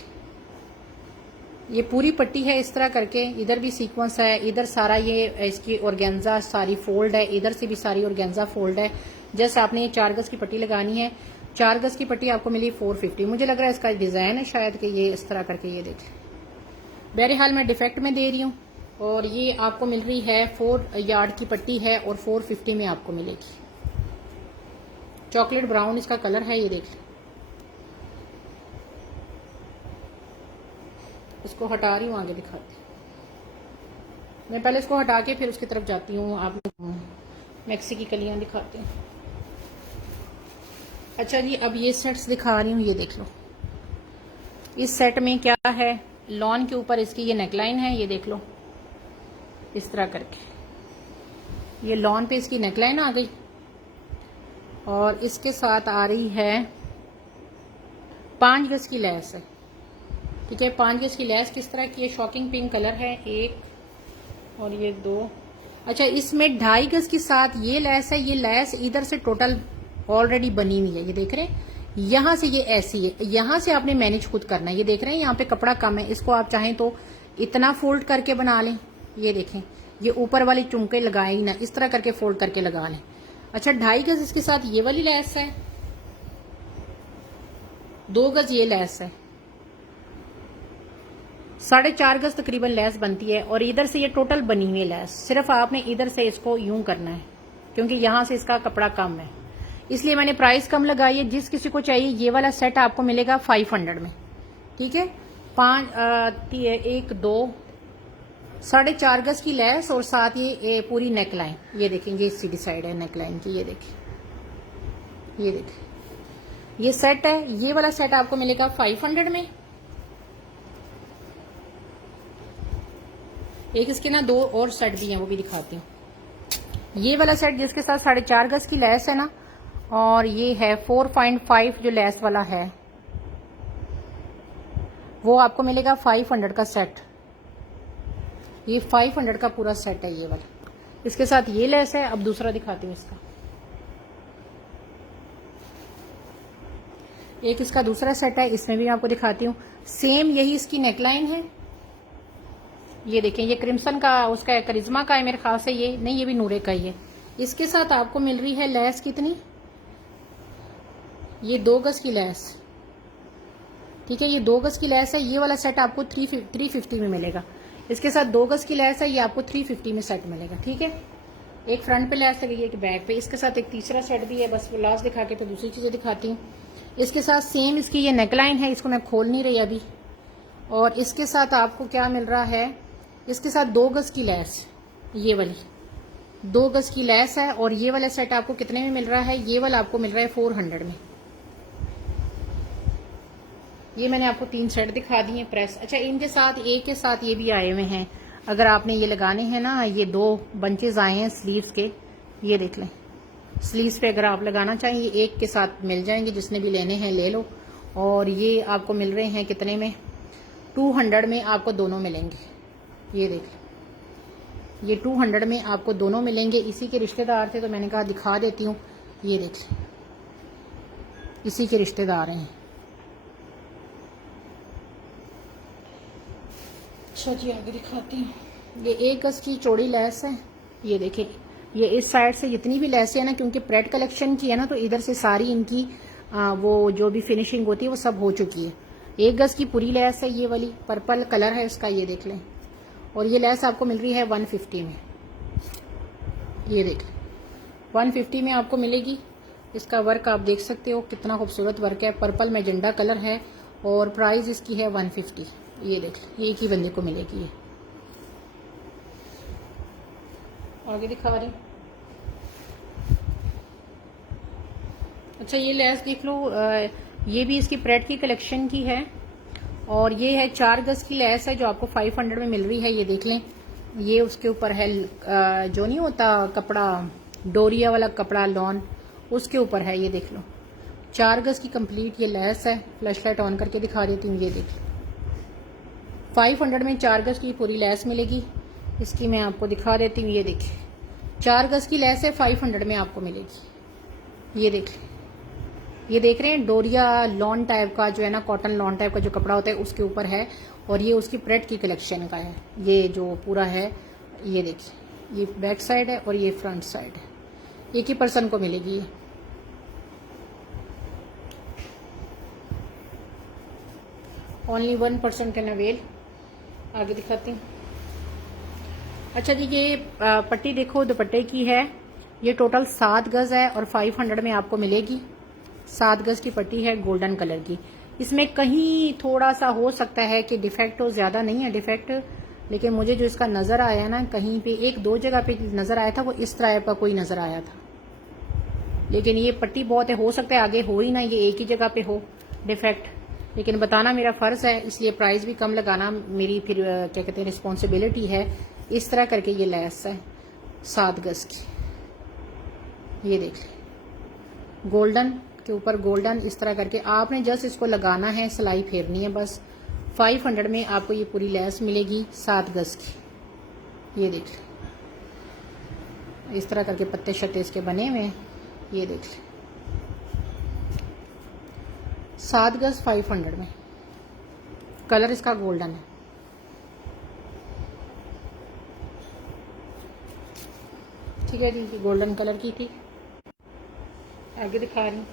ये पूरी पट्टी है इस तरह करके। इधर भी सीक्वेंस है, इधर सारा ये इसकी ऑर्गेन्जा सारी फोल्ड है, इधर से भी सारी ऑर्गेन्जा फोल्ड है। जस्ट आपने ये 4 गज की पट्टी लगानी है। 4 गज की पट्टी आपको मिली 450। मुझे लग रहा है इसका डिजाइन है शायद कि ये इस तरह करके, ये देख। बहरहाल मैं डिफेक्ट में दे रही हूँ। और ये आपको मिल रही है 4 यार्ड की पट्टी है और 450 में आपको मिलेगी। चॉकलेट ब्राउन इसका कलर है, ये देख लें। इसको हटा रही हूँ, आगे दिखाती हूँ। मैं पहले इसको हटा के फिर उसकी तरफ जाती हूँ। आप मैक्सी की कलियां दिखाती हूँ। अच्छा जी, अब ये सेट्स दिखा रही हूँ, ये देख लो। इस सेट में क्या है, लॉन के ऊपर इसकी ये नेकलाइन है, ये देख लो इस तरह करके। ये लॉन पे इसकी नेकलाइन आ गई और इसके साथ आ रही है 5 गज की लेस है। ठीक है। 5 गज की लैस किस तरह की है, शॉकिंग पिंक कलर है, 1 और ये 2। अच्छा, इसमें 2.5 गज के साथ ये लैस है। ये लैस इधर से टोटल ऑलरेडी बनी हुई है, ये देख रहे हैं। यहां से ये ऐसी है, यहां से आपने मैनेज खुद करना है। ये देख रहे हैं यहाँ पे कपड़ा कम है, इसको आप चाहें तो इतना फोल्ड करके बना लें। ये देखें, ये ऊपर वाली चुमके लगाए ही ना, इस तरह करके फोल्ड करके लगा लें। अच्छा, 2.5 गज इसके साथ ये वाली लैस है, 2 गज ये लैस है, 4.5 गज तकरीबन लैस बनती है। और इधर से ये टोटल बनी हुई है लैस, सिर्फ आपने इधर से इसको यूं करना है, क्योंकि यहां से इसका कपड़ा कम है, इसलिए मैंने प्राइस कम लगाई है। जिस किसी को चाहिए ये वाला सेट आपको मिलेगा 500 में, ठीक है। 1 2 4.5 गज की लैस और साथ ये पूरी नेक लाइन, ये देखेंगे सीधी साइड है नेक लाइन की, ये देखें, ये देखें, ये सेट है। ये वाला सेट आपको मिलेगा 500 में। एक इसके ना 2 और सेट भी हैं, वो भी दिखाती हूँ। ये वाला सेट जिसके साथ 4.5 गज की लैस है ना, और ये है 4.5 जो लैस वाला है, वो आपको मिलेगा 500 का सेट। ये 500 का पूरा सेट है ये वाला, इसके साथ ये लैस है। अब दूसरा दिखाती हूँ इसका, एक इसका दूसरा सेट है, इसमें भी मैं आपको दिखाती हूँ। सेम यही इसकी नेकलाइन है, ये देखें, ये क्रिम्सन का उसका करिश्मा का है मेरे ख्याल से, ये नहीं, ये भी नूरे का ही है। इसके साथ आपको मिल रही है लैस कितनी, ये 2 गज की लैस, ठीक है। ये 2 गज की लैस है। ये वाला सेट आपको 350 में मिलेगा। इसके साथ 2 गज की लैस है, ये आपको 350 में सेट मिलेगा, ठीक है। एक फ्रंट पे लैस लगी है, एक बैक पे। इसके साथ एक तीसरा सेट भी है, बस लास्ट दिखा के तो दूसरी चीजें दिखाती हूँ। इसके साथ सेम इसकी ये नेकलाइन है, इसको मैं खोल नहीं रही अभी। और इसके साथ आपको क्या मिल रहा है, इसके साथ 2 गज की लैस, ये वाली 2 गज की लैस है। और ये वाला सेट आपको कितने में मिल रहा है, ये वाला आपको मिल रहा है 400 में। ये मैंने आपको 3 सेट दिखा दिए प्रेस। अच्छा, इनके साथ एक के साथ ये भी आए हुए हैं, अगर आपने ये लगाने हैं ना, ये 2 बंचेज आए हैं स्लीव्स के, ये देख लें। स्लीव्स पे अगर आप लगाना चाहें, ये एक के साथ मिल जाएंगे, जिसने भी लेने हैं ले लो। और ये आपको मिल रहे हैं कितने में, 200 में आपको दोनों मिलेंगे। ये देख लें, ये 200 में आपको दोनों मिलेंगे। इसी के रिश्तेदार थे तो मैंने कहा दिखा देती हूँ। ये देख लें, इसी के रिश्तेदार हैं। अच्छा जी, आगे दिखाती हूँ। ये 1 गज की चौड़ी लैस है, ये देखें। ये इस साइड से जितनी भी लैस है ना, क्योंकि प्रेड कलेक्शन की है ना, तो इधर से सारी इनकी वो जो भी फिनिशिंग होती है वो सब हो चुकी है। 1 गज की पूरी लैस है, ये वाली पर्पल कलर है इसका, ये देख लें। और ये लैस आपको मिल रही है 150 में, ये देख लें, 150 में आपको मिलेगी। इसका वर्क आप देख सकते हो कितना खूबसूरत वर्क है, पर्पल मैजेंडा कलर है। और प्राइस इसकी है 150। ये देख लें, एक ही बंदे को मिलेगी ये। आगे दिखा रही। अच्छा, ये लैस देख लो, ये भी इसकी प्रेड की कलेक्शन की है। और ये है 4 गज की लैस है, जो आपको 500 में मिल रही है। ये देख लें, ये उसके ऊपर है जो नहीं होता कपड़ा, डोरिया वाला कपड़ा लॉन, उसके ऊपर है। ये देख लो, 4 गज की कंप्लीट ये लैस है। फ्लैश लाइट ऑन करके दिखा देती हूँ। ये देख लो, 500 में 4 गज की पूरी लैस मिलेगी। इसकी मैं आपको दिखा देती हूँ। ये देखिए, 4 गज की लैस है, 500 में आपको मिलेगी। ये देख लें, ये देख रहे हैं, डोरिया लॉन टाइप का जो है ना, कॉटन लॉन टाइप का जो कपड़ा होता है उसके ऊपर है। और ये उसकी प्रेड की कलेक्शन का है, ये जो पूरा है। ये देखिए, ये बैक साइड है और ये फ्रंट साइड है। एक ही पर्सन को मिलेगी ये। Only 1% can avail. आगे दिखाती हूँ। अच्छा जी, ये पट्टी देखो, दुपट्टे की है। ये टोटल 7 गज है और 500 में आपको मिलेगी। 7 गज की पट्टी है, गोल्डन कलर की। इसमें कहीं थोड़ा सा हो सकता है कि डिफेक्ट हो, ज्यादा नहीं है डिफेक्ट, लेकिन मुझे जो इसका नजर आया ना, कहीं पे 1-2 जगह पे नजर आया था, वो इस तरह का कोई नजर आया था। लेकिन ये पट्टी बहुत है, हो सकता है आगे हो ही ना, ये एक ही जगह पे हो डिफेक्ट। लेकिन बताना मेरा फर्ज है, इसलिए प्राइस भी कम लगाना मेरी फिर क्या कहते हैं रिस्पॉन्सिबिलिटी है। इस तरह करके ये लैस है 7 गज की। ये देख लें, गोल्डन के ऊपर गोल्डन, इस तरह करके आपने जस्ट इसको लगाना है, सिलाई फेरनी है बस। 500 में आपको ये पूरी लेस मिलेगी 7 गज की। ये देख लें, इस तरह करके पत्ते शत्ते इसके बने हुए हैं। ये देख लें, 7 गज 500 में। कलर इसका गोल्डन है। ठीक है जी, ये गोल्डन कलर की थी। आगे दिखा रही हूँ।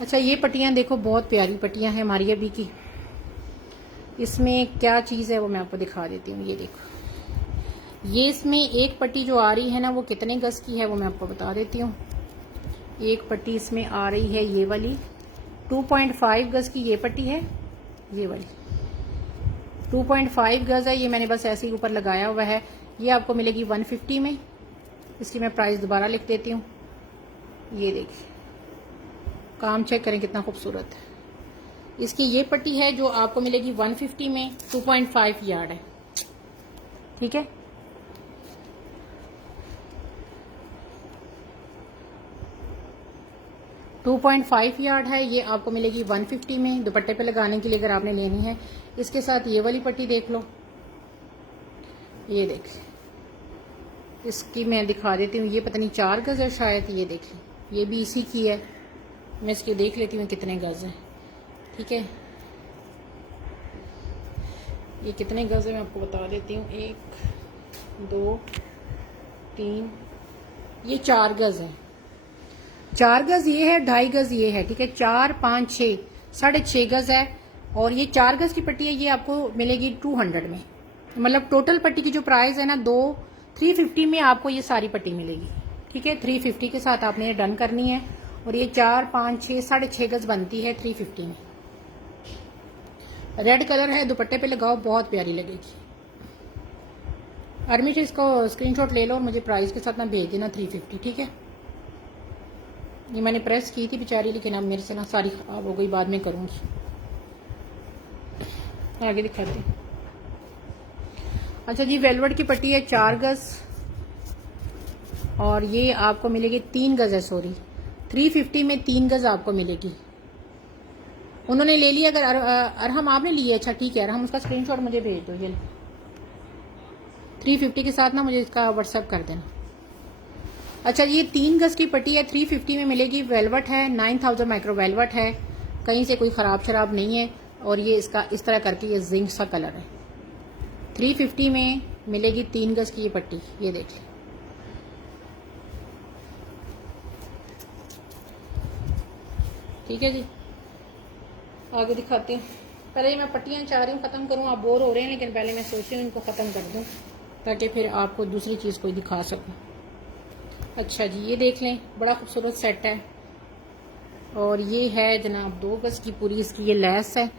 अच्छा, ये पट्टियाँ देखो, बहुत प्यारी पट्टियाँ हैं हमारी अभी की। इसमें क्या चीज़ है वो मैं आपको दिखा देती हूँ। ये देखो, ये इसमें एक पट्टी जो आ रही है ना, वो कितने गज की है वो मैं आपको बता देती हूँ। एक पट्टी इसमें आ रही है ये वाली, 2.5 गज की ये पट्टी है। ये वाली 2.5 गज है। ये मैंने बस ऐसे ही ऊपर लगाया हुआ है। ये आपको मिलेगी 150 में। इसकी मैं प्राइस दोबारा लिख देती हूँ। ये देखिए, काम चेक करें कितना खूबसूरत है। इसकी ये पट्टी है जो आपको मिलेगी 150 में, 2.5 यार्ड है। ठीक है, टू 2.5 यार्ड है। ये आपको मिलेगी 150 में, दुपट्टे पे लगाने के लिए अगर आपने लेनी है। इसके साथ ये वाली पट्टी देख लो। ये देखिए, इसकी मैं दिखा देती हूँ। ये पता नहीं 4 गज है शायद। ये देखिए, ये भी इसी की है। मैं इसकी देख लेती हूँ कितने गज है। ठीक है, ये कितने गज है मैं आपको बता देती हूँ। 1 2 3, ये 4 गज है। 4 गज ये है, 2.5 गज ये है। ठीक है, 4 5 6, 6.5 गज है। और ये 4 गज की पट्टी है, ये आपको मिलेगी 200 में। मतलब टोटल पट्टी की जो प्राइस है ना, 350 में आपको ये सारी पट्टी मिलेगी। ठीक है, 350 के साथ आपने ये डन करनी है। और ये 4 5 6, 6.5 गज बनती है 350 में। रेड कलर है, दुपट्टे पे लगाओ, बहुत प्यारी लगेगी। आर्मी से इसको स्क्रीनशॉट ले लो और मुझे प्राइस के साथ ना भेज देना 350। ठीक है, ये मैंने प्रेस की थी बेचारी, लेकिन अब मेरे से ना सारी खराब हो गई, बाद में करूंगी। आगे दिखाते हैं। अच्छा जी, वेलवेट की पट्टी है 4 गज और ये आपको मिलेगी 3 गज है। सॉरी, 350 में 3 गज आपको मिलेगी। उन्होंने ले लिया। अगर अरहम आपने लिए, अच्छा ठीक है, अरहम उसका स्क्रीनशॉट मुझे भेज दो। ये 350 के साथ ना मुझे इसका व्हाट्सएप कर देना। अच्छा, ये 3 गज की पट्टी है, 350 में मिलेगी। वेलवेट है, 9000 माइक्रो वेलवेट है, कहीं से कोई खराब शराब नहीं है। और ये इसका इस तरह करके ये जिंक सा कलर है। 350 में मिलेगी 3 गज की ये पट्टी। ये देख लें, ठीक है जी। आगे दिखाते हैं। पहले मैं पट्टियाँ चाह रही हूँ ख़त्म करूँ, आप बोर हो रहे हैं, लेकिन पहले मैं सोच रही हूँ इनको ख़त्म कर दूँ ताकि फिर आपको दूसरी चीज़ कोई दिखा सकूँ। अच्छा जी, ये देख लें, बड़ा खूबसूरत सेट है। और ये है जनाब 2 गज की पूरी इसकी ये लेस है।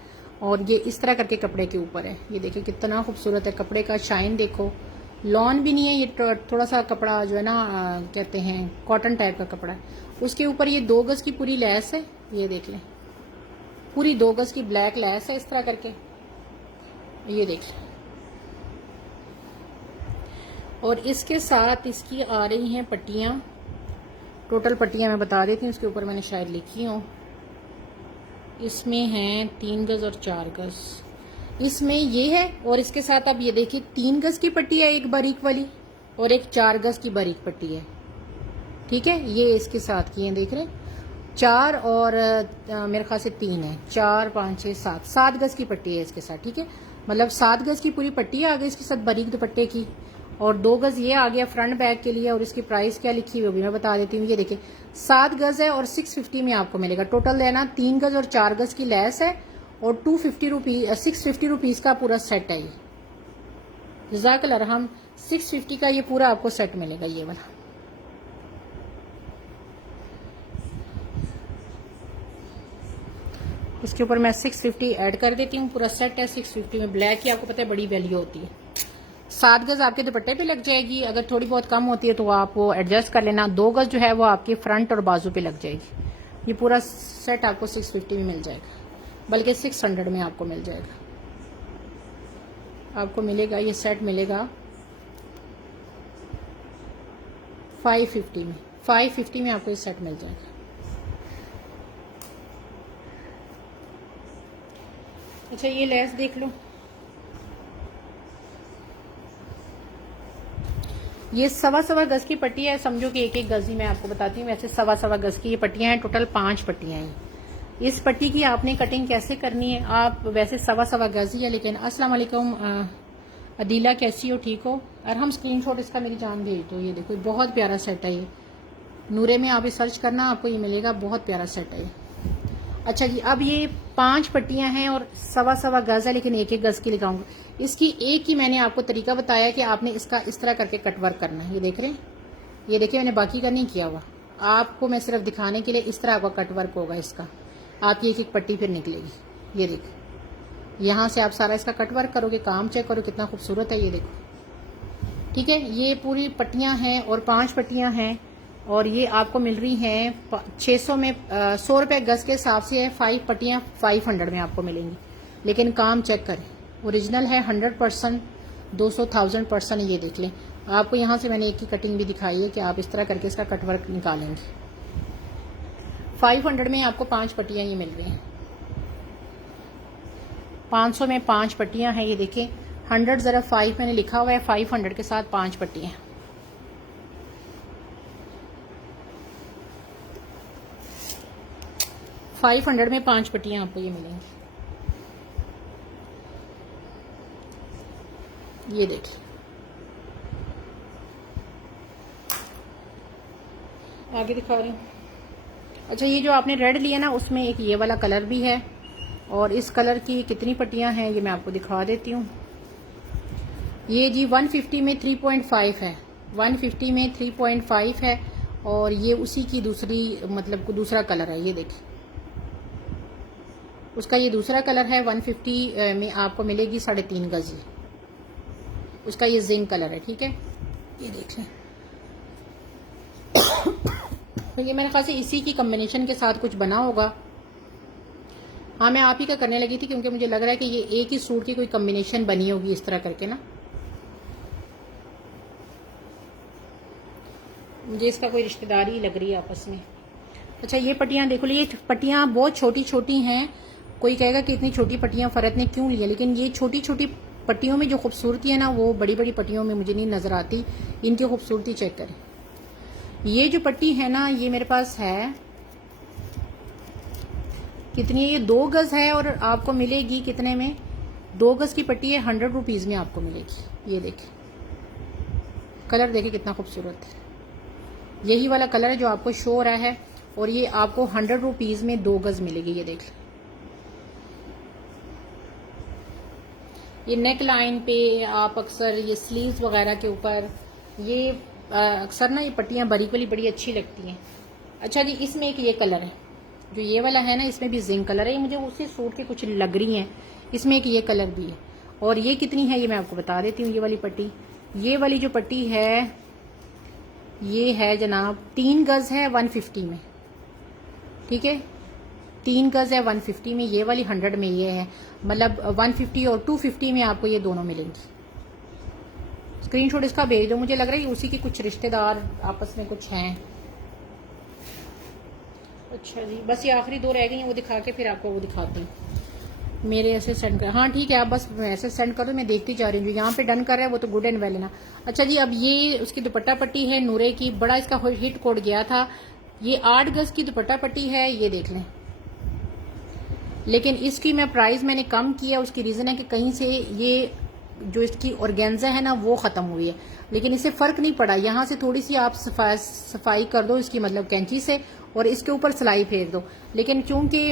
और ये इस तरह करके कपड़े के ऊपर है। ये देखिए कितना खूबसूरत है, कपड़े का शाइन देखो। लॉन भी नहीं है, ये थोड़ा सा कपड़ा जो है ना कहते हैं कॉटन टाइप का कपड़ा है। उसके ऊपर ये 2 गज की पूरी लेस है। ये देख लें, पूरी 2 गज की ब्लैक लेस है इस तरह करके। ये देख लें, और इसके साथ इसकी आ रही हैं पट्टियाँ। टोटल पट्टियाँ मैं बता देती हूँ, उसके ऊपर मैंने शायद लिखी हूँ। इसमें हैं 3 गज और 4 गज। इसमें ये है, और इसके साथ आप ये देखिए 3 गज की पट्टी है एक बारीक वाली, और एक 4 गज की बारीक पट्टी है। ठीक है, ये इसके साथ की है, देख रहे हैं 4 और मेरे ख्याल से 3 है, 4 5 6 7 गज की पट्टी है इसके साथ। ठीक है, मतलब 7 गज की पूरी पट्टी है आगे इसके साथ बारीक दुपट्टे की, और 2 गज ये आ गया फ्रंट बैक के लिए। और इसकी प्राइस क्या लिखी हुई भी मैं बता देती हूँ। ये देखिए 7 गज है और 650 में आपको मिलेगा। टोटल लेना 3 गज और 4 गज की लेस है, और 250 रुपीज 650 रुपीज का पूरा सेट है ये। जज़ाकल्लाह रहम, 650 का ये पूरा आपको सेट मिलेगा ये वाला। इसके ऊपर मैं 650 ऐड कर देती हूँ। पूरा सेट है 650 में। ब्लैक की आपको पता है बड़ी वैल्यू होती है। 7 गज आपके दुपट्टे पे लग जाएगी, अगर थोड़ी बहुत कम होती है तो आप वो एडजस्ट कर लेना। 2 गज जो है वो आपके फ्रंट और बाजू पे लग जाएगी। ये पूरा सेट आपको 650 में मिल जाएगा, बल्कि 600 में आपको मिल जाएगा। आपको मिलेगा ये सेट मिलेगा 550 में। 550 में आपको ये सेट मिल जाएगा। अच्छा ये लेस देख लो, ये सवा गज की पट्टी है, समझो कि एक गज ही मैं आपको बताती हूँ। वैसे सवा गज की ये पट्टियां हैं, टोटल 5 पट्टियां हैं। इस पट्टी की आपने कटिंग कैसे करनी है, आप वैसे सवा गज ही है, लेकिन अस्सलाम वालेकुम अदीला, कैसी हो, ठीक हो? और हम स्क्रीनशॉट इसका मेरी जान भेज दो। ये देखो बहुत प्यारा सेट है ये, नूरे में आप सर्च करना आपको ये मिलेगा, बहुत प्यारा सेट है ये। अच्छा जी, अब ये 5 पट्टियां हैं और सवा गज है, लेकिन एक गज की लगाऊंगा। इसकी एक ही मैंने आपको तरीका बताया कि आपने इसका इस तरह करके कट वर्क करना है। ये देख रहे हैं, ये देखिए मैंने बाकी का नहीं किया हुआ, आपको मैं सिर्फ दिखाने के लिए इस तरह का कट वर्क होगा इसका। आपकी एक पट्टी फिर निकलेगी। ये देखो, यहाँ से आप सारा इसका कट वर्क करोगे, काम चेक करो कितना खूबसूरत है। ये देखो, ठीक है, ये पूरी पट्टियां हैं और 5 पट्टियां हैं और ये आपको मिल रही हैं 600 में, 100 रुपये गज के हिसाब से है। 5 पट्टियां 500 में आपको मिलेंगी, लेकिन काम चेक करें, ओरिजिनल है 100%, 200,000%। ये देख लें, आपको यहाँ से मैंने एक की कटिंग भी दिखाई है कि आप इस तरह करके इसका कट वर्क निकालेंगे। 500 में आपको 5 पट्टियां ये मिल रही हैं। 500 में 5 पट्टियां हैं। ये देखें, 100 ज़रा 5 मैंने लिखा हुआ है, 500 के साथ 5 पट्टियां। $500 में 5 पट्टियां आपको ये मिलेंगी। ये देखिए, आगे दिखा रही हूँ। अच्छा, ये जो आपने रेड लिया ना, उसमें एक ये वाला कलर भी है और इस कलर की कितनी पट्टियां हैं ये मैं आपको दिखा देती हूँ। ये जी 150 में 3.5 है, 150 में 3.5 है और ये उसी की दूसरी मतलब दूसरा कलर है। ये देखिए, उसका ये दूसरा कलर है। 150 में आपको मिलेगी 3.5 गज, उसका ये जिंक कलर है। ठीक है, ये देख लें। तो ये मेरे ख्याल से इसी की कॉम्बिनेशन के साथ कुछ बना होगा। हाँ, मैं आप ही का करने लगी थी क्योंकि मुझे लग रहा है कि ये एक ही सूट की कोई कॉम्बिनेशन बनी होगी इस तरह करके ना, मुझे इसका कोई रिश्तेदारी लग रही है आपस में। अच्छा, ये पट्टियां देखो, ये पट्टियां बहुत छोटी छोटी हैं। कोई कहेगा कि इतनी छोटी पट्टियां फरत ने क्यों लिया, लेकिन ये छोटी छोटी पट्टियों में जो खूबसूरती है ना, वो बड़ी बड़ी पट्टियों में मुझे नहीं नजर आती। इनकी खूबसूरती चेक करें। ये जो पट्टी है ना, ये मेरे पास है कितनी है, ये 2 गज है और आपको मिलेगी कितने में, 2 गज की पट्टी है, 100 रुपीज में आपको मिलेगी। ये देखिए, कलर देखिए कितना खूबसूरत है। यही वाला कलर है जो आपको शो हो रहा है और ये आपको 100 रुपीज में 2 गज मिलेगी। ये देख लें, ये नेक लाइन पे आप अक्सर ये स्लीव्स वगैरह के ऊपर ये अक्सर ना ये पट्टियां बारीक वाली बड़ी अच्छी लगती हैं। अच्छा जी, इसमें एक ये कलर है, जो ये वाला है ना, इसमें भी जिंक कलर है। ये मुझे उसी सूट के कुछ लग रही हैं। इसमें एक ये कलर भी है और ये कितनी है ये मैं आपको बता देती हूँ। ये वाली पट्टी, ये वाली जो पट्टी है ये है जनाब 3 गज है 150 में। ठीक है, 3 गज है 150 में, ये वाली 100 में ये है, मतलब 150 और 250 में आपको ये दोनों मिलेंगी। स्क्रीनशॉट इसका भेज दो, मुझे लग रहा है उसी की कुछ रिश्तेदार आपस में कुछ हैं। अच्छा जी, बस ये आखिरी 2 रह गई हैं, वो दिखा के फिर आपको वो दिखाती हूँ। मेरे ऐसे सेंड कर, हाँ ठीक है, आप बस ऐसे सेंड करो, मैं देखती जा रही हूँ। जो यहाँ पे डन कर रहा है वो तो गुड एंड वेल है ना। अच्छा जी, अब ये उसकी दुपट्टा पट्टी है नूरे की, बड़ा इसका हिट कोड गया था। ये 8 गज की दुपट्टा पट्टी है, ये देख लें, लेकिन इसकी मैं प्राइस मैंने कम किया। उसकी रीजन है कि कहीं से ये जो इसकी ऑर्गेन्जा है ना वो खत्म हुई है, लेकिन इससे फर्क नहीं पड़ा। यहाँ से थोड़ी सी आप सफाई कर दो इसकी, मतलब कैंची से, और इसके ऊपर सिलाई फेर दो। लेकिन चूंकि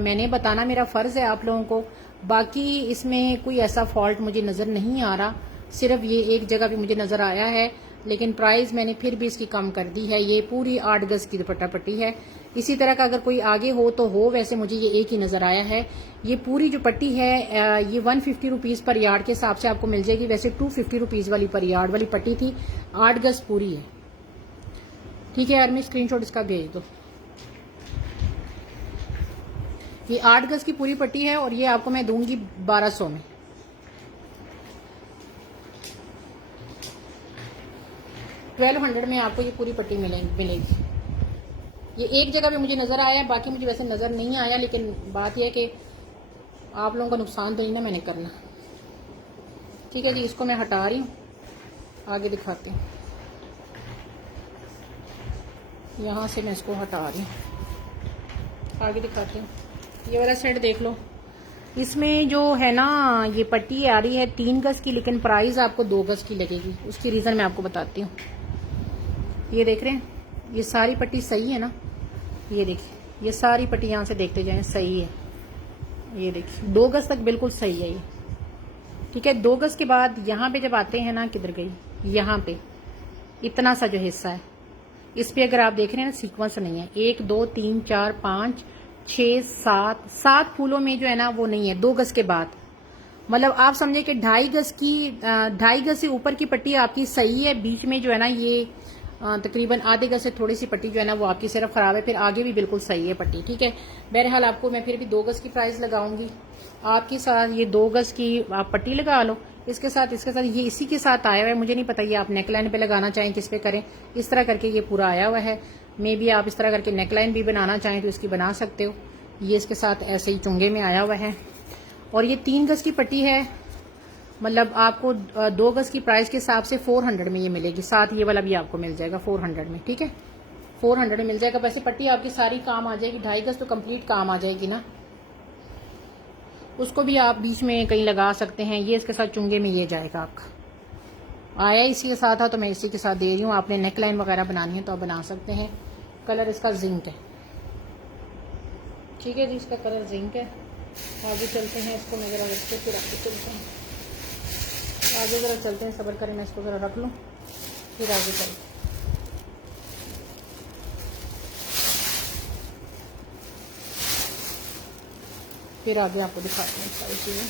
मैंने बताना मेरा फर्ज है आप लोगों को, बाकी इसमें कोई ऐसा फॉल्ट मुझे नजर नहीं आ रहा। सिर्फ ये एक जगह भी मुझे नजर आया है, लेकिन प्राइस मैंने फिर भी इसकी कम कर दी है। ये पूरी 8 गज की दुपट्टा पट्टी है। इसी तरह का अगर कोई आगे हो तो हो, वैसे मुझे ये एक ही नजर आया है। ये पूरी जो पट्टी है ये 150 रुपीज पर यार्ड के हिसाब से आपको मिल जाएगी। वैसे 250 रुपीज वाली पर यार्ड वाली पट्टी थी, 8 गज पूरी है। ठीक है यार, मैं स्क्रीनशॉट इसका भेज दो। ये 8 गज की पूरी पट्टी है और ये आपको मैं दूंगी 1200 में। $1200 में आपको ये पूरी पट्टी मिलेगी। ये एक जगह पे मुझे नजर आया है, बाकी मुझे वैसे नजर नहीं आया, लेकिन बात यह है कि आप लोगों का नुकसान तो नहीं ना मैंने करना। ठीक है जी, इसको मैं हटा रही हूँ, आगे दिखाती हूँ। यहाँ से मैं इसको हटा रही हूँ, आगे दिखाती हूँ। ये वाला सेट देख लो, इसमें जो है ना ये पट्टी आ रही है 3 गज की, लेकिन प्राइस आपको 2 गज की लगेगी। उसकी रीज़न मैं आपको बताती हूँ। ये देख रहे हैं, ये सारी पट्टी सही है ना, ये देखिए, ये सारी पट्टी यहाँ से देखते जाएं सही है। ये देखिए 2 गज तक बिल्कुल सही है ये। ठीक है, 2 गज के बाद यहाँ पे जब आते हैं ना, किधर गई, यहाँ पे इतना सा जो हिस्सा है, इस पे अगर आप देख रहे हैं ना सीक्वेंस नहीं है, 1 2 3 4 5 6 7 फूलों में जो है ना वो नहीं है 2 गज के बाद। मतलब आप समझे कि 2.5 गज से ऊपर की पट्टी आपकी सही है, बीच में जो है ना ये तकरीबन आधे गज से थोड़ी सी पट्टी जो है ना वो आपकी सिर्फ खराब है, फिर आगे भी बिल्कुल सही है पट्टी। ठीक है, बहरहाल आपको मैं फिर भी 2 गज की प्राइस लगाऊंगी आपके साथ। ये 2 गज की आप पट्टी लगा लो, इसके साथ ये इसी के साथ आया हुआ है। मुझे नहीं पता ये आप नेकलाइन पे लगाना चाहें किस पे करें, इस तरह करके ये पूरा आया हुआ है। मे भी आप इस तरह करके नेकलाइन भी बनाना चाहें तो इसकी बना सकते हो। ये इसके साथ ऐसे ही चुंगे में आया हुआ है। और ये 3 गज की पट्टी है, मतलब आपको 2 गज की प्राइस के हिसाब से 400 में ये मिलेगी। साथ ये वाला भी आपको मिल जाएगा 400 में। ठीक है, 400 में मिल जाएगा। वैसे पट्टी आपकी सारी काम आ जाएगी, 2.5 गज तो कंप्लीट काम आ जाएगी ना। उसको भी आप बीच में कहीं लगा सकते हैं। ये इसके साथ चुंगे में ये जाएगा आपका। आया इसी के साथ था तो मैं इसी के साथ दे रही हूँ। आपने नेकलाइन वगैरह बनानी है तो आप बना सकते हैं। कलर इसका जिंक है। ठीक है जी, इसका कलर जिंक है। आगे चलते हैं, इसको मैं ज़रा रख के फिर आगे चलते हैं। आगे ज़रा चलते हैं, सब्र करें, मैं इसको ज़रा रख लूँ फिर आगे चलते हैं। फिर आगे आपको दिखाते हैं सारी चीज़ें।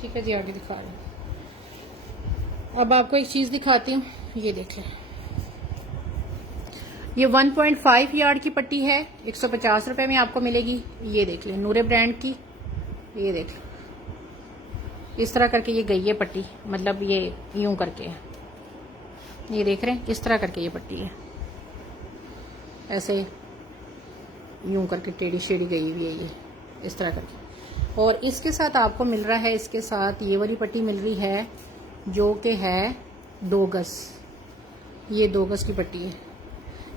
ठीक है जी, आगे दिखा रहे हैं। अब आपको एक चीज़ दिखाती हूँ, ये देख लें। ये 1.5 यार्ड की पट्टी है, 150 रुपए में आपको मिलेगी। ये देख लें, नूरे ब्रांड की। ये देख लें, इस तरह करके ये गई है पट्टी, मतलब ये यूं करके है। ये देख रहे हैं, इस तरह करके ये पट्टी है, ऐसे यूं करके टेढ़ी शेढ़ी गई हुई है ये, इस तरह करके। और इसके साथ आपको मिल रहा है, इसके साथ ये वाली पट्टी मिल रही है जो कि है 2 गज। ये 2 गज की पट्टी है।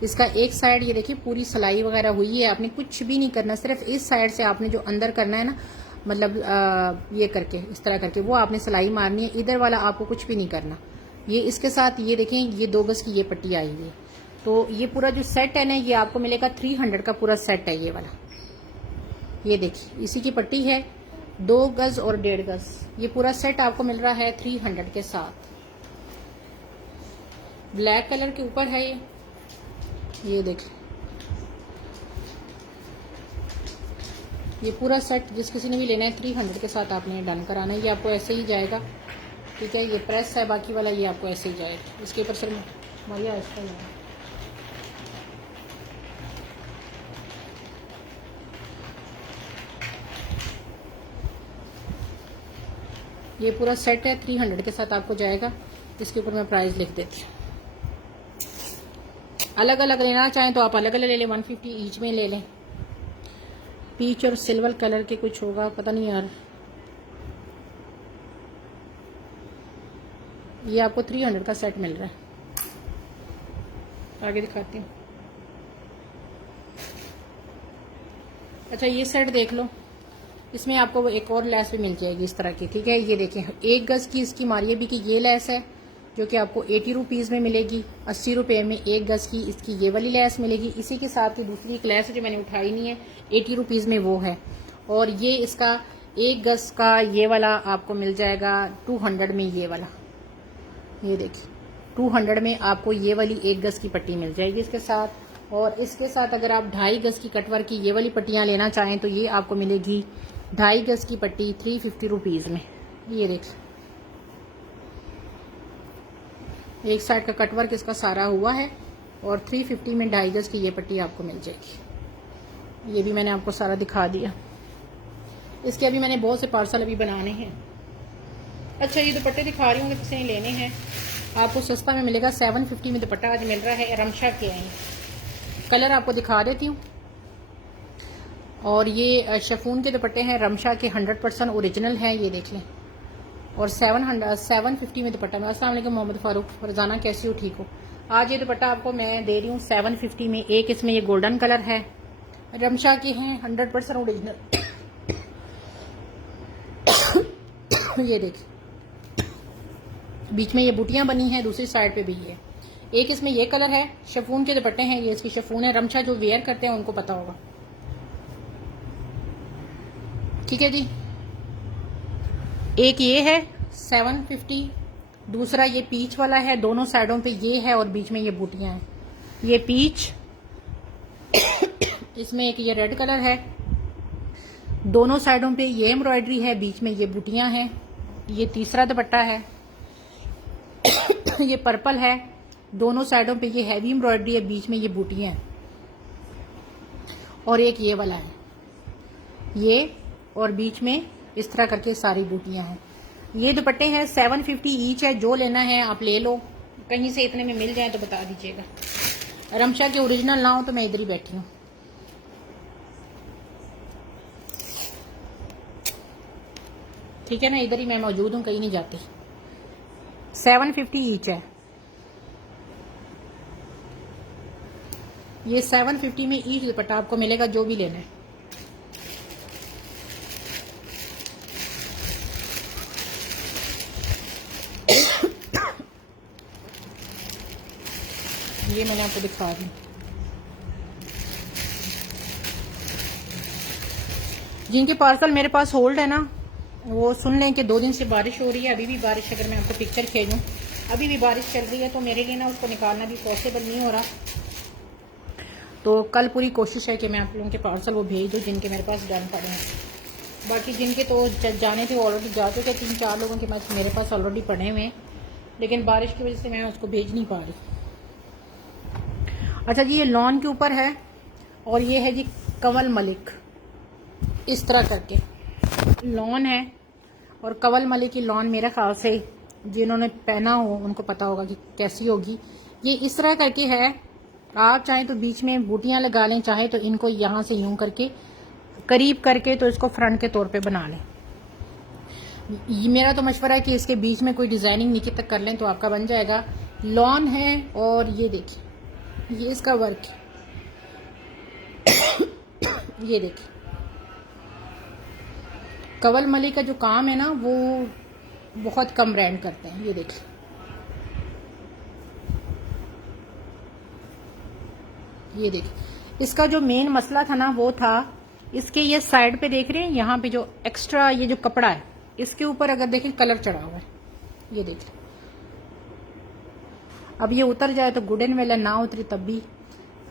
इसका एक साइड ये देखिए पूरी सिलाई वगैरह हुई है। आपने कुछ भी नहीं करना, सिर्फ इस साइड से आपने जो अंदर करना है ना, मतलब ये करके इस तरह करके वो आपने सिलाई मारनी है। इधर वाला आपको कुछ भी नहीं करना। ये इसके साथ ये देखें, ये 2 गज की ये पट्टी आई हुई है। तो ये पूरा जो सेट है ना, ये आपको मिलेगा 300 का पूरा सेट है ये वाला। ये देखिए, इसी की पट्टी है, 2 गज और 1.5 गज। ये पूरा सेट आपको मिल रहा है 300 के साथ। ब्लैक कलर के ऊपर है ये देखिए। ये पूरा सेट जिस किसी ने भी लेना है 300 के साथ आपने डन कराना है। ये आपको ऐसे ही जाएगा। ठीक है, ये प्रेस है, बाकी वाला ये आपको ऐसे ही जाएगा। इसके ऊपर सिर्फ भैया इसका लगा। ये पूरा सेट है 300 के साथ आपको जाएगा। इसके ऊपर मैं प्राइस लिख देती हूँ। अलग अलग लेना चाहें तो आप अलग अलग ले लें, 150 ईच में ले लें। पीच और सिल्वर कलर के कुछ होगा, पता नहीं यार। ये आपको 300 का सेट मिल रहा है। आगे दिखाती हूँ। अच्छा, ये सेट देख लो, इसमें आपको एक और लेस भी मिल जाएगी इस तरह की। ठीक है, ये देखें, 1 गज की इसकी मारिए भी कि ये लेस है जो कि आपको 80 रुपीज़ में मिलेगी। 80 रुपये में 1 गज की इसकी ये वाली लेस मिलेगी। इसी के साथ ही दूसरी एक लेस है जो मैंने उठाई नहीं है, 80 रुपीज़ में वो है। और ये इसका 1 गज का ये वाला आपको मिल जाएगा 200 में। ये वाला ये देखिए, 200 में आपको ये वाली 1 गज की पट्टी मिल जाएगी इसके साथ। और इसके साथ अगर आप 2.5 गज की कटवर की ये वाली पट्टियाँ लेना चाहें तो ये आपको मिलेगी 2.5 गज की पट्टी 350 रुपीज़ में। ये देखिए, एक साइड का कटवर्क इसका सारा हुआ है और 350 में 2.5 गज की ये पट्टी आपको मिल जाएगी। ये भी मैंने आपको सारा दिखा दिया। इसके अभी मैंने बहुत से पार्सल अभी बनाने हैं। अच्छा, ये दुपट्टे दिखा रही हूँ, किसी ने लेने हैं आपको सस्ता में मिलेगा। 750 में दुपट्टा आज मिल रहा है। रमशा के हैं, कलर आपको दिखा देती हूँ। और ये शिफॉन के दुपट्टे हैं रमशा के, 100% ओरिजिनल है, ये देख लें। और 750 में दुपट्टा। अस्सलाम वालेकुम मोहम्मद फारूक, फरजाना कैसी हो, ठीक हो। आज ये दुपट्टा आपको मैं दे रही हूँ 750 में। एक इसमें ये गोल्डन कलर है, रमशा के हैं, 100% ओरिजिनल। ये देखिए, बीच में ये बूटियां बनी हैं, दूसरी साइड पे भी ये। एक इसमें ये कलर है, शिफॉन के दुपट्टे हैं, ये इसकी शिफॉन है। रमशा जो वेयर करते हैं उनको पता होगा, ठीक है जी। एक ये है 750, दूसरा ये पीच वाला है, दोनों साइडों पे ये है और बीच में ये बूटियां हैं। ये पीच, इसमें एक ये रेड कलर है, दोनों साइडों पे ये एम्ब्रॉयडरी है, बीच में ये बूटियां हैं। ये तीसरा दुपट्टा है, ये पर्पल है, दोनों साइडों पे ये हैवी एम्ब्रॉयडरी है, बीच में ये बूटियां हैं। और एक ये वाला है, ये और बीच में इस तरह करके सारी बूटियां हैं। ये दुपट्टे हैं 750 ईच है। जो लेना है आप ले लो, कहीं से इतने में मिल जाए तो बता दीजिएगा। रमशा के ओरिजिनल ना हो तो मैं इधर ही बैठी हूँ। ठीक है ना, इधर ही मैं मौजूद हूँ, कहीं नहीं जाती। 750 ईच है। ये 750 में ईच दुपट्टा आपको मिलेगा, जो भी लेना है। ये मैंने आपको दिखा दी। जिनके पार्सल मेरे पास होल्ड है ना, वो सुन लें कि 2 दिन से बारिश हो रही है। अभी भी बारिश, अगर मैं आपको पिक्चर भेजूं, अभी भी बारिश चल रही है, तो मेरे लिए ना उसको निकालना भी पॉसिबल नहीं हो रहा। तो कल पूरी कोशिश है कि मैं आप लोगों के पार्सल वो भेज दूँ जिनके मेरे पास डन पड़े हैं। बाकी जिनके तो जाने थे ऑलरेडी जा चुके, 3-4 लोगों के पास मेरे पास ऑलरेडी पड़े हुए हैं, लेकिन बारिश की वजह से मैं उसको भेज नहीं पा रही। अच्छा जी, ये लॉन के ऊपर है और ये है जी कंवल मलिक। इस तरह करके लॉन है, और कंवल मलिक की लॉन मेरे ख्याल से जिन्होंने पहना हो उनको पता होगा कि कैसी होगी। ये इस तरह करके है, आप चाहें तो बीच में बूटियां लगा लें, चाहे तो इनको यहाँ से यूं करके करीब करके तो इसको फ्रंट के तौर पे बना लें। ये मेरा तो मशवरा है कि इसके बीच में कोई डिजाइनिंग नीचे तक कर लें तो आपका बन जाएगा। लॉन है और ये देखिए, ये इसका वर्क है। ये देखिए, कंवल मलिक का जो काम है ना, वो बहुत कम ब्रांड करते हैं। ये देखिए, ये देखिए, इसका जो मेन मसला था ना, वो था इसके ये साइड पे देख रहे हैं, यहाँ पे जो एक्स्ट्रा ये जो कपड़ा है, इसके ऊपर अगर देखें कलर चढ़ा हुआ है। ये देखिए, अब ये उतर जाए तो गुड एंड वेल है, ना उतरी तब भी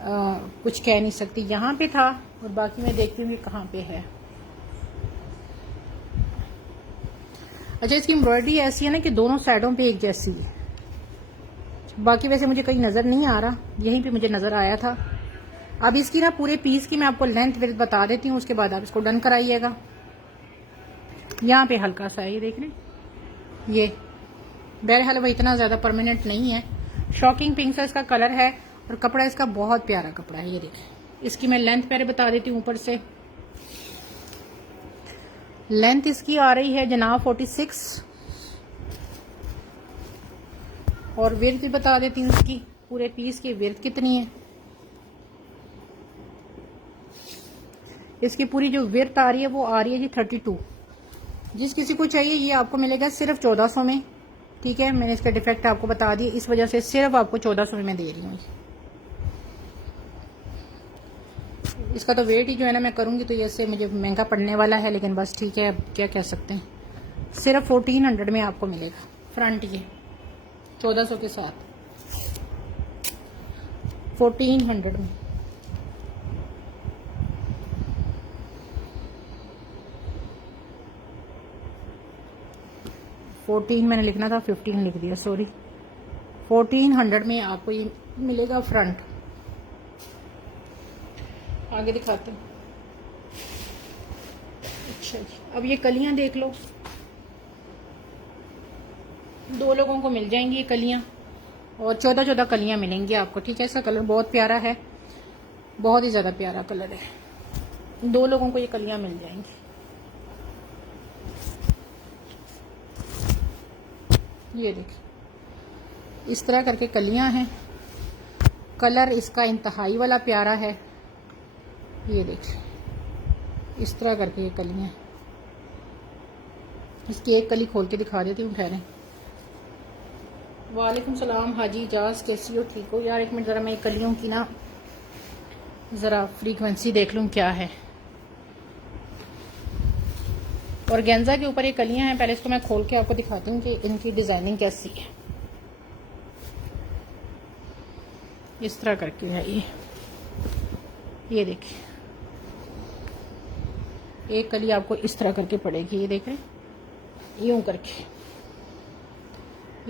कुछ कह नहीं सकती। यहाँ पे था और बाकी मैं देखती हूँ कि कहाँ पे है। अच्छा, इसकी एम्ब्रॉयडरी ऐसी है ना कि दोनों साइडों पे एक जैसी है। बाकी वैसे मुझे कहीं नजर नहीं आ रहा, यहीं पे मुझे नजर आया था। अब इसकी ना पूरे पीस की मैं आपको लेंथ विड्थ बता देती हूँ, उसके बाद आप इसको डन कराइएगा। यहाँ पे हल्का सा है, ये देख रहे हैं, ये बहरहाल वह इतना ज्यादा परमानेंट नहीं है। शॉकिंग पिंक सा इसका कलर है और कपड़ा इसका बहुत प्यारा कपड़ा है। ये देखें, इसकी मैं लेंथ पहले बता देती हूँ। ऊपर से लेंथ इसकी आ रही है जनाब 46, और विड्थ भी बता देती हूँ इसकी, पूरे पीस की विड्थ कितनी है। इसकी पूरी जो विड्थ आ रही है वो आ रही है जी 32। जिस किसी को चाहिए ये आपको मिलेगा सिर्फ 1400 में। ठीक है, मैंने इसका डिफेक्ट आपको बता दिया, इस वजह से सिर्फ आपको 1400 में मैं दे रही हूँ। इसका तो वेट ही जो है ना मैं करूंगी तो ये मुझे महंगा पड़ने वाला है, लेकिन बस ठीक है, अब क्या कह सकते हैं। सिर्फ 1400 में आपको मिलेगा फ्रंट, ये 1400 के साथ 1400 में। मैंने लिखना था 15 लिख दिया, सॉरी। 1400 में आपको ये मिलेगा फ्रंट। आगे दिखाते हैं। अच्छा जी, अब ये कलियां देख लो, 2 लोगों को मिल जाएंगी ये कलियां, और 14-14 कलियां मिलेंगी आपको। ठीक है, इसका कलर बहुत प्यारा है। बहुत ही ज़्यादा प्यारा कलर है। 2 लोगों को ये कलियां मिल जाएंगी। ये देखिए इस तरह करके कलियां हैं। कलर इसका इंतहाई वाला प्यारा है। ये देखिए इस तरह करके ये कलियां हैं। इसकी एक कली खोल के दिखा देती हूँ, ठहरें। वालेकुम सलाम हाजी जाज, कैसी हो? ठीक हो यार? एक मिनट ज़रा मैं कलियों की ना ज़रा फ्रीक्वेंसी देख लूँ क्या है। और गेंजा के ऊपर ये कलियां हैं। पहले इसको मैं खोल के आपको दिखाती हूँ कि इनकी डिज़ाइनिंग कैसी है। इस तरह करके है ये देखिए एक कली आपको इस तरह करके पड़ेगी। ये देख रहे हैं, यूं करके,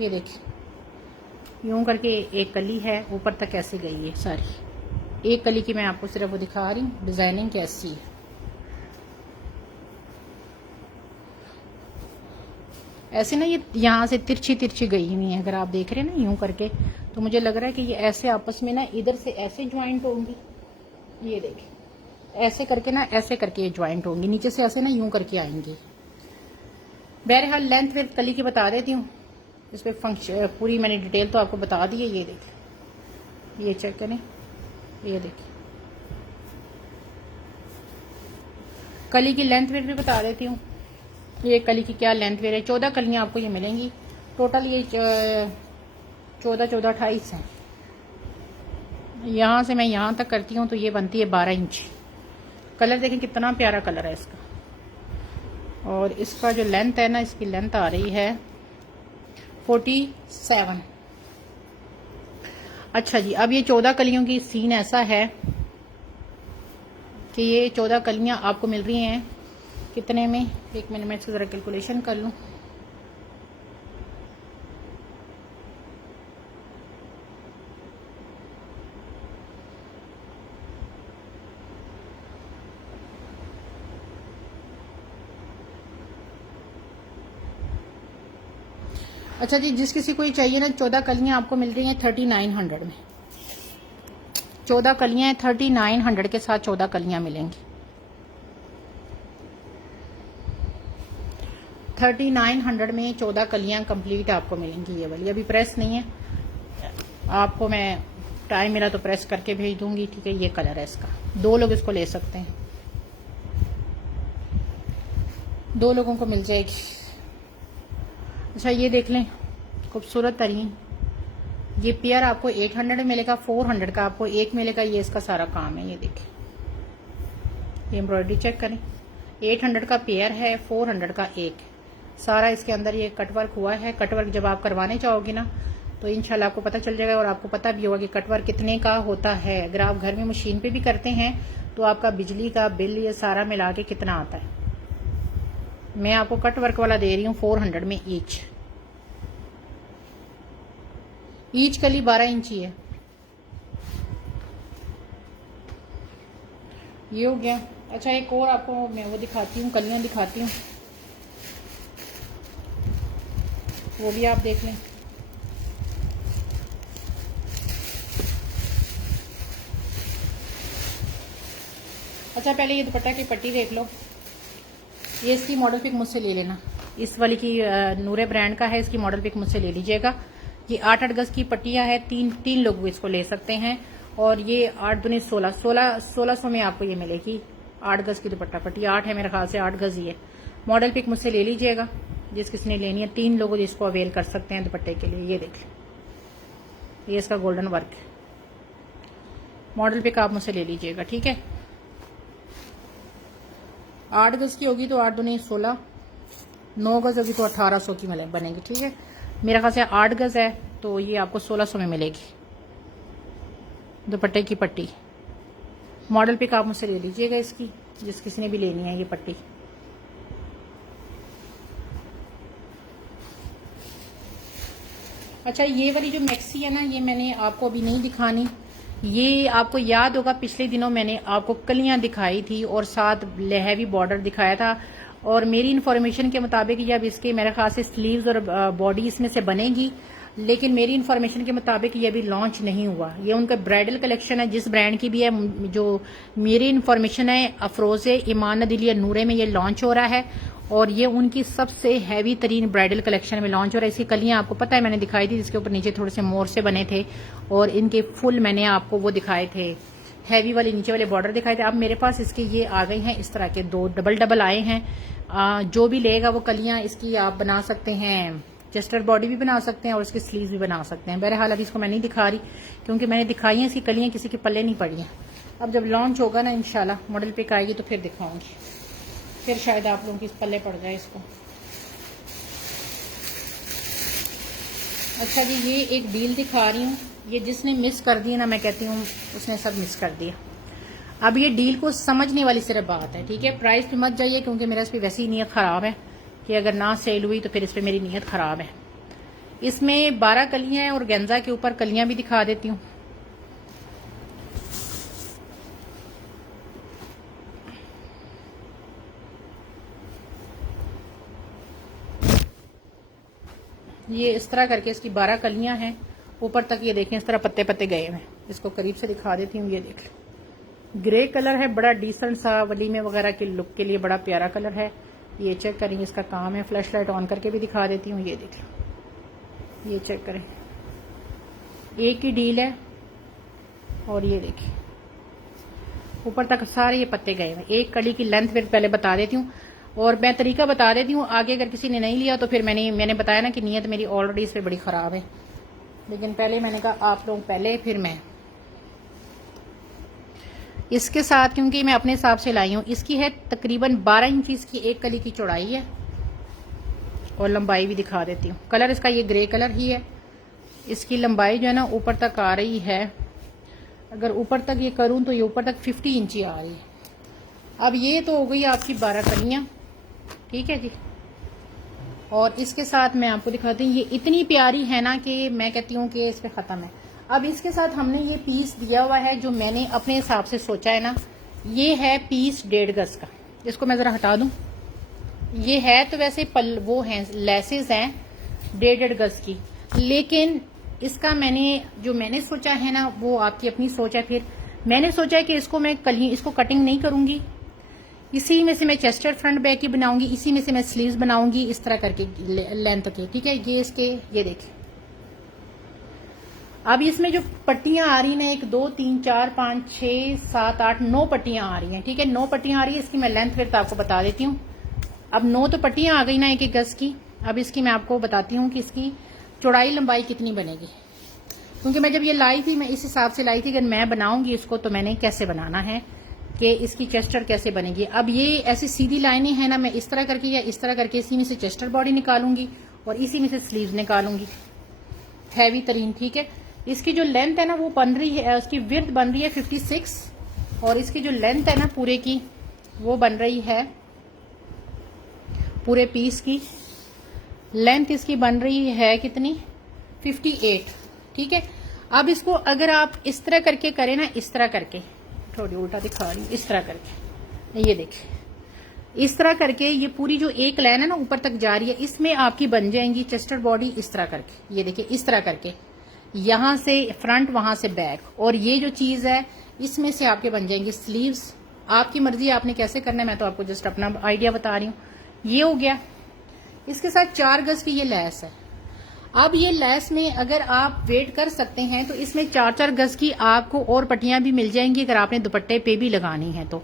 ये देखिए यूं करके एक कली है, ऊपर तक ऐसे गई है सारी। एक कली की मैं आपको सिर्फ वो दिखा रही हूँ डिजाइनिंग कैसी है। ऐसे ना ये यहाँ से तिरछी तिरछी गई हुई है। अगर आप देख रहे हैं ना यूं करके, तो मुझे लग रहा है कि ये ऐसे आपस में ना इधर से ऐसे ज्वाइंट होंगी। ये देखिए ऐसे करके ना, ऐसे करके ये ज्वाइंट होंगी, नीचे से ऐसे ना यूं करके आएंगी। बहरहाल लेंथ विड्थ कली की बता देती हूँ। इस पर फंक्शन पूरी मैंने डिटेल तो आपको बता दी है। ये देखिए, ये चेक करें, ये देखिए कली की लेंथ विड्थ भी बता देती हूँ। ये कली की क्या लेंथ वेयर है। 14 कलियां आपको ये मिलेंगी। टोटल ये 14 28 हैं। यहाँ से मैं यहाँ तक करती हूँ तो ये बनती है 12 इंच। कलर देखें कितना प्यारा कलर है इसका। और इसका जो लेंथ है ना, इसकी लेंथ आ रही है 47। अच्छा जी, अब ये 14 कलियों की सीन ऐसा है कि ये 14 कलियां आपको मिल रही हैं कितने में। एक मिनट में इसको ज़रा कैलकुलेशन कर लूँ। अच्छा जी, जिस किसी को ये चाहिए ना, 14 कलियां आपको मिल रही हैं 3900 में। 14 कलियां हैं 3900 के साथ 14 कलियां मिलेंगी। 3900 में 14 कलियां कंप्लीट आपको मिलेंगी। ये वाली अभी प्रेस नहीं है, आपको मैं टाइम मिला तो प्रेस करके भेज दूंगी। ठीक है, ये कलर है इसका। 2 लोग इसको ले सकते हैं, 2 लोगों को मिल जाएगी। अच्छा ये देख लें, खूबसूरत तरीन ये पेयर आपको 800 में मिलेगा। 400 का आपको एक मिलेगा। ये इसका सारा काम है। ये देखें, ये एम्ब्रॉयडरी चेक करें। 800 का पेयर है, 400 का एक। सारा इसके अंदर ये कटवर्क हुआ है। कटवर्क जब आप करवाने चाहोगे ना तो इंशाल्लाह आपको पता चल जाएगा। और आपको पता भी होगा कि कटवर्क कितने का होता है। अगर आप घर में मशीन पे भी करते हैं तो आपका बिजली का बिल ये सारा मिला के कितना आता है। मैं आपको कटवर्क वाला दे रही हूँ 400 में ईच कली 12 इंची है। ये हो गया। अच्छा एक और आपको मैं वो दिखाती हूँ, कलियां दिखाती हूँ, वो भी आप देख लें। अच्छा पहले ये दुपट्टा की पट्टी देख लो। ये इसकी मॉडल पिक मुझसे ले लेना। इस वाली की नूरे ब्रांड का है, इसकी मॉडल पिक मुझसे ले लीजिएगा। ये 8 गज की पट्टियां है। तीन लोग इसको ले सकते हैं। और ये 8 दूनी 1600 में आपको ये मिलेगी। 8 गज की दुपट्टा पट्टी 8 है मेरे ख्याल से, 8 गज ही है। मॉडल पिक मुझसे ले लीजिएगा जिस किसी ने लेनी है। 3 लोग इसको अवेल कर सकते हैं दुपट्टे के लिए। ये देख लें, ये इसका गोल्डन वर्क है। मॉडल पिक आप मुझसे ले लीजिएगा, ठीक है। 8 गज की होगी तो 8 दूनी 16, 9 गज होगी तो 1800 की बनेगी, ठीक है। मेरा ख्याल से 8 गज है तो ये आपको 1600 में मिलेगी दुपट्टे की पट्टी। मॉडल पिक आप मुझसे ले लीजिएगा इसकी, जिस किसी ने भी लेनी है ये पट्टी। अच्छा ये वाली जो मैक्सी है ना, ये मैंने आपको अभी नहीं दिखानी। ये आपको याद होगा पिछले दिनों मैंने आपको कलियां दिखाई थी और साथ हैवी बॉर्डर दिखाया था। और मेरी इन्फॉर्मेशन के मुताबिक ये अब इसके मेरे ख्याल से स्लीव्स और बॉडी इसमें से बनेगी। लेकिन मेरी इन्फॉर्मेशन के मुताबिक ये अभी लॉन्च नहीं हुआ। ये उनका ब्राइडल कलेक्शन है, जिस ब्रांड की भी है, जो मेरी इन्फॉर्मेशन है अफरोज़े ईमान अदिलिया नूरे में ये लॉन्च हो रहा है और ये उनकी सबसे हैवी तरीन ब्राइडल कलेक्शन में लॉन्च हो रहा है। इसकी कलियां आपको पता है मैंने दिखाई थी, जिसके ऊपर नीचे थोड़े से मोर से बने थे और इनके फुल मैंने आपको वो दिखाए थे, हैवी वाले नीचे वाले बॉर्डर दिखाए थे। अब मेरे पास इसके ये आ गए हैं इस तरह के, 2 डबल आए हैं। जो भी लेगा वो कलियां इसकी आप बना सकते हैं, चेस्टर बॉडी भी बना सकते हैं और इसकी स्लीव्स भी बना सकते हैं। बहरहाल अभी इसको मैं नहीं दिखा रही क्योंकि मैंने दिखाई है, इसकी कलियां किसी के पल्ले नहीं पड़ी हैं। अब जब लॉन्च होगा ना इंशाल्लाह मॉडल पिक आएगी तो फिर दिखाऊंगी, फिर शायद आप लोगों की पल्ले पड़ जाए इसको। अच्छा जी, ये एक डील दिखा रही हूँ, ये जिसने मिस कर दिया ना, मैं कहती हूँ उसने सब मिस कर दिया। अब ये डील को समझने वाली सिर्फ बात है, ठीक है। प्राइस पे मत जाइए क्योंकि मेरा इस पर वैसी नीयत ख़राब है कि अगर ना सेल हुई तो फिर इस पर मेरी नीयत ख़राब है। इसमें 12 कलियां हैं और गेंजा के ऊपर कलियां भी दिखा देती हूँ। ये इस तरह करके इसकी 12 कलियां हैं, ऊपर तक ये देखें इस तरह पत्ते पत्ते गए हैं। इसको करीब से दिखा देती हूँ, ये देख लो, ग्रे कलर है, बड़ा डिसेंट सा वलीमे वगैरह के लुक के लिए बड़ा प्यारा कलर है। ये चेक करेंगे, इसका काम है। फ्लैश लाइट ऑन करके भी दिखा देती हूँ, ये देख लो, ये चेक करें, एक ही डील है और ये देखिए ऊपर तक सारे ये पत्ते गए हैं। एक कली की लेंथ फिर पहले बता देती हूँ और मैं तरीका बता देती हूँ आगे, अगर किसी ने नहीं लिया तो फिर मैंने बताया ना कि नीयत मेरी ऑलरेडी इस पर बड़ी ख़राब है, लेकिन पहले मैंने कहा आप लोग पहले फिर मैं इसके साथ, क्योंकि मैं अपने हिसाब से लाई हूँ। इसकी है तकरीबन 12 इंच इसकी एक कली की चौड़ाई है और लंबाई भी दिखा देती हूँ। कलर इसका ये ग्रे कलर ही है। इसकी लंबाई जो है ना ऊपर तक आ रही है, अगर ऊपर तक ये करूँ तो ये ऊपर तक 50 इंच आ रही है। अब ये तो हो गई आपकी 12 कलियाँ, ठीक है जी। और इसके साथ मैं आपको दिखाती हूँ, ये इतनी प्यारी है ना कि मैं कहती हूँ कि इस पर ख़त्म है। अब इसके साथ हमने ये पीस दिया हुआ है जो मैंने अपने हिसाब से सोचा है ना, ये है पीस 1.5 गज का। इसको मैं ज़रा हटा दूँ, ये है तो वैसे वो हैं लेसेस हैं 1.5 गज की, लेकिन इसका मैंने सोचा है ना वो आपकी अपनी सोच है। फिर मैंने सोचा है कि इसको कटिंग नहीं करूँगी, इसी में से मैं चेस्टर फ्रंट बैक की बनाऊंगी, इसी में से मैं स्लीव्स बनाऊंगी इस तरह करके लेंथ के, ठीक है। ये इसके ये देखिए, अब इसमें जो पट्टियां आ रही हैं 1 2 3 4 5 6 7 8 9 पट्टियां आ रही हैं, ठीक है। 9 पट्टियां आ रही है। इसकी मैं लेंथ फिर आपको बता देती हूँ। अब 9 तो पट्टियां आ गई ना 1 गज की। अब इसकी मैं आपको बताती हूँ कि इसकी चौड़ाई लंबाई कितनी बनेगी, क्योंकि मैं जब ये लाई थी मैं इस हिसाब से लाई थी, अगर मैं बनाऊंगी इसको तो मैंने कैसे बनाना है कि इसकी चेस्टर कैसे बनेगी। अब ये ऐसी सीधी लाइनें हैं ना, मैं इस तरह करके या इस तरह करके इसी में से चेस्टर बॉडी निकालूंगी और इसी में से स्लीव्स निकालूंगी, हैवी तरीन, ठीक है। इसकी जो लेंथ है ना वो बन रही है, उसकी विड्थ बन रही है 56 और इसकी जो लेंथ है ना पूरे की वो बन रही है, पूरे पीस की लेंथ इसकी बन रही है कितनी, 58, ठीक है। अब इसको अगर आप इस तरह करके करें ना, इस तरह करके, थोड़ी उल्टा दिखा रही हूँ, इस तरह करके, ये देखिए इस तरह करके ये पूरी जो एक लाइन है ना ऊपर तक जा रही है, इसमें आपकी बन जाएंगी चेस्टर बॉडी इस तरह करके, ये देखिए इस तरह करके, यहां से फ्रंट वहां से बैक, और ये जो चीज है इसमें से आपके बन जाएंगी स्लीव्स। आपकी मर्जी आपने कैसे करना है, मैं तो आपको जस्ट अपना आइडिया बता रही हूँ। ये हो गया। इसके साथ 4 गज की ये लैस है। अब ये लैस में अगर आप वेट कर सकते हैं तो इसमें 4-4 गज की आपको और पट्टियां भी मिल जाएंगी अगर आपने दुपट्टे पे भी लगानी है तो।